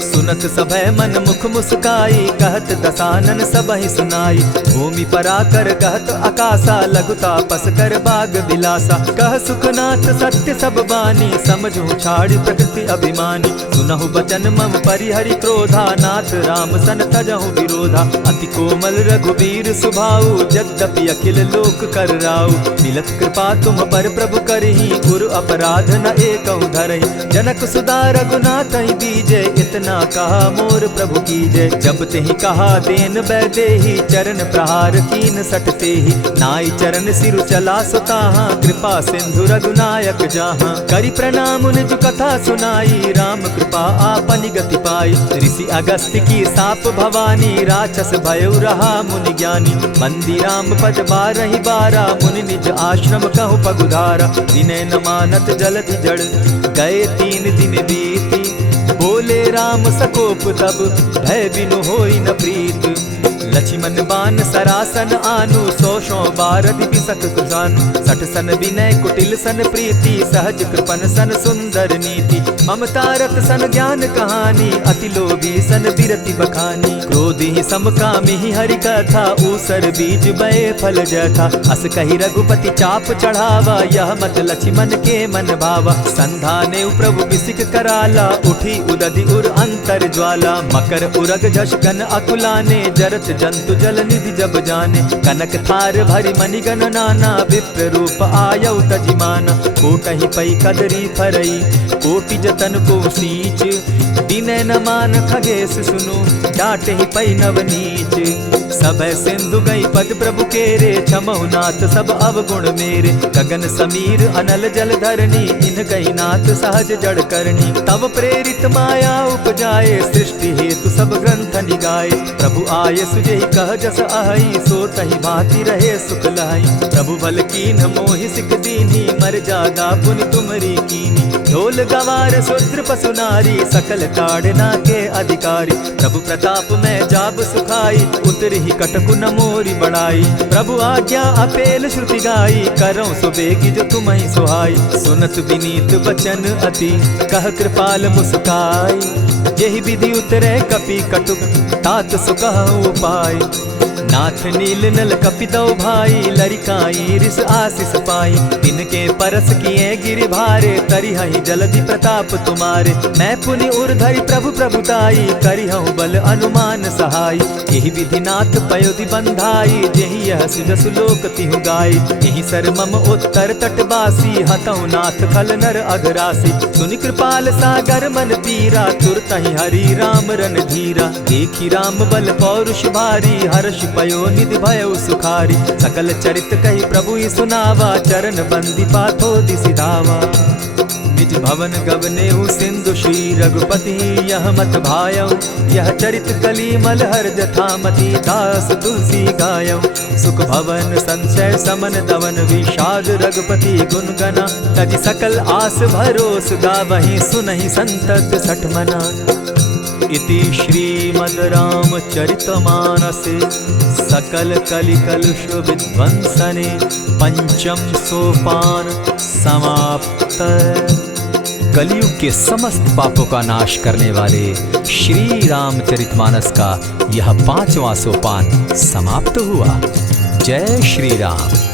सुनत सभय मन मुख मुस्काई, कहत दसानन सबहि सुनाई। भूमि पराकर कहत आकाशा, लघु तापस कर बाग बिलासा। कह सुखनाथ सत्य सब बानी, समझू छाड़ प्रकृति अभिमानी। सुनहु बचन मम परिहरि क्रोधा, नाथ राम सन तजहु विरोधा। अति कोमल रघुबीर सुभाऊ, यद्यपि अखिल लोक कर राऊ। मिलत कृपा तुम पर प्रभु करही, गुरु अपराध न एकहु धरहि। जनक सुदा रघुनाथ ही दीजे, इतना कहा मोर प्रभु की जय। जब तेहि कहा देन बैदेही, चरण प्रहार कीन सटते ही। नाई चरण सिरु चला सुताहा, कृपा सिंधु रघुनायक जाहा। करि प्रणाम निज कथा सुनाई, राम कृपा आपनि गति पाई। ऋषि अगस्त्य की साप भवानी, राक्षस भयउ रहा मुनि ज्ञानी। बंदी राम पद बारहि बारा, मुनि निज आश्रम कहु पगुधारा। विनय न मानत जलधि जड़, गए 3 दिन बीती। बोले राम सकोप तब, भय बिनु होई न प्रीत। लक्ष्मण बान सरासन आनु, 100 बारधि बिसक कुजानु। 60 सन विनय कुटिल सन प्रीति, सहज कृपन सन सुंदर नीति। ममता रत सन ज्ञान कहानी, अति लोभी सन बिरति बखानी। क्रोधी समकामी हरि कथा, ऊसर बीज बय फल जथा। अस कहि रघुपति चाप चढ़ावा, यह मत लक्ष्मण के मन भावा। संधाने प्रभु बिसिक कराला, उठी उदधि उर अंतर ज्वाला। मकर उरग झष घन अकुलाने, जरत जंतु जल निधि जब जाने। कनक थार भरी मणिगण नाना, विप्र रूप आयउ तजिमाना। कोटहि पै कदरी फरई, कोटि जतन को सींच। विनय न मान खगेश सुनु, डांटहि पै नवनीच। सभय सिंधु गई पद प्रभु केरे, छमहु नाथ सब अवगुण मेरे। गगन समीर अनल जल धरनी, इन गई नाथ सहज जड़ करनी। तब प्रेरित माया उपजाए, सृष्टि हेतु सब ग्रंथ निगाए। प्रभु आय सुजेहि कह जस अहि, सो तहि भांति रहे सुख लहै। प्रभु बल कीन मोहि सिख दीनी, मर जादा पुनि तुमरी कीनी। ढोल गवार शूद्र पशु नारी, सकल ताड़ना के अधिकारी। प्रभु प्रताप में जाब सुखाई, उतरहि कटकु न मोरी बढ़ाई। प्रभु आज्ञा अपेल श्रुति गाई, करऊं सुबेगी जो तुम्हि सुहाई। सुनत विनीत बचन अति, कह कृपाल मुस्काई। जेहि विधि उतरे कपि कटुक, तात सुकहु उपाय। नाथ नील नल कपितौ भाई, लरिकाई रिस आशीष पाई। तिनके परस किए गिरि भारे, तरिहहि जलधि प्रताप तुम्हारे। मैं पुनि उर्धरि प्रभु प्रभुताई, करिहउ बल अनुमान सहाय। एहि विधि नाथ पयोधि बंधाई, जेहि यह सुजसु लोक तिहु गाई। एहि सर मम उत्तर तटवासी, हतौ नाथ खल नर अघरासी। सुनि कृपाल सागर मन पीरा, तुरतहि हरि राम रन धीरा। देखि राम बल पौरुष भारी, हर्ष पयो निधि भयउ सुखारी। सकल चरित कहि प्रभु ही सुनावा, चरण बंदी पाथो दिसि धावा। निज भवन गवनेउ सिंधु श्री रघुपति, यह मत भायउ। यह चरित कली मलहर जथामति, दास तुलसी गायउ। सुख भवन संशय समन दवन, विषाद रघुपति गुण गना। तजि सकल आस भरोस, गावहि सुनहि संतत सठ मना। इति श्रीमद् रामचरितमानसे, सकल कलिकलुष विध्वंसने। पंचम सोपान समाप्त। कलयुग के समस्त पापों का नाश करने वाले श्री रामचरितमानस का यह 5वां सोपान समाप्त हुआ। जय श्री राम।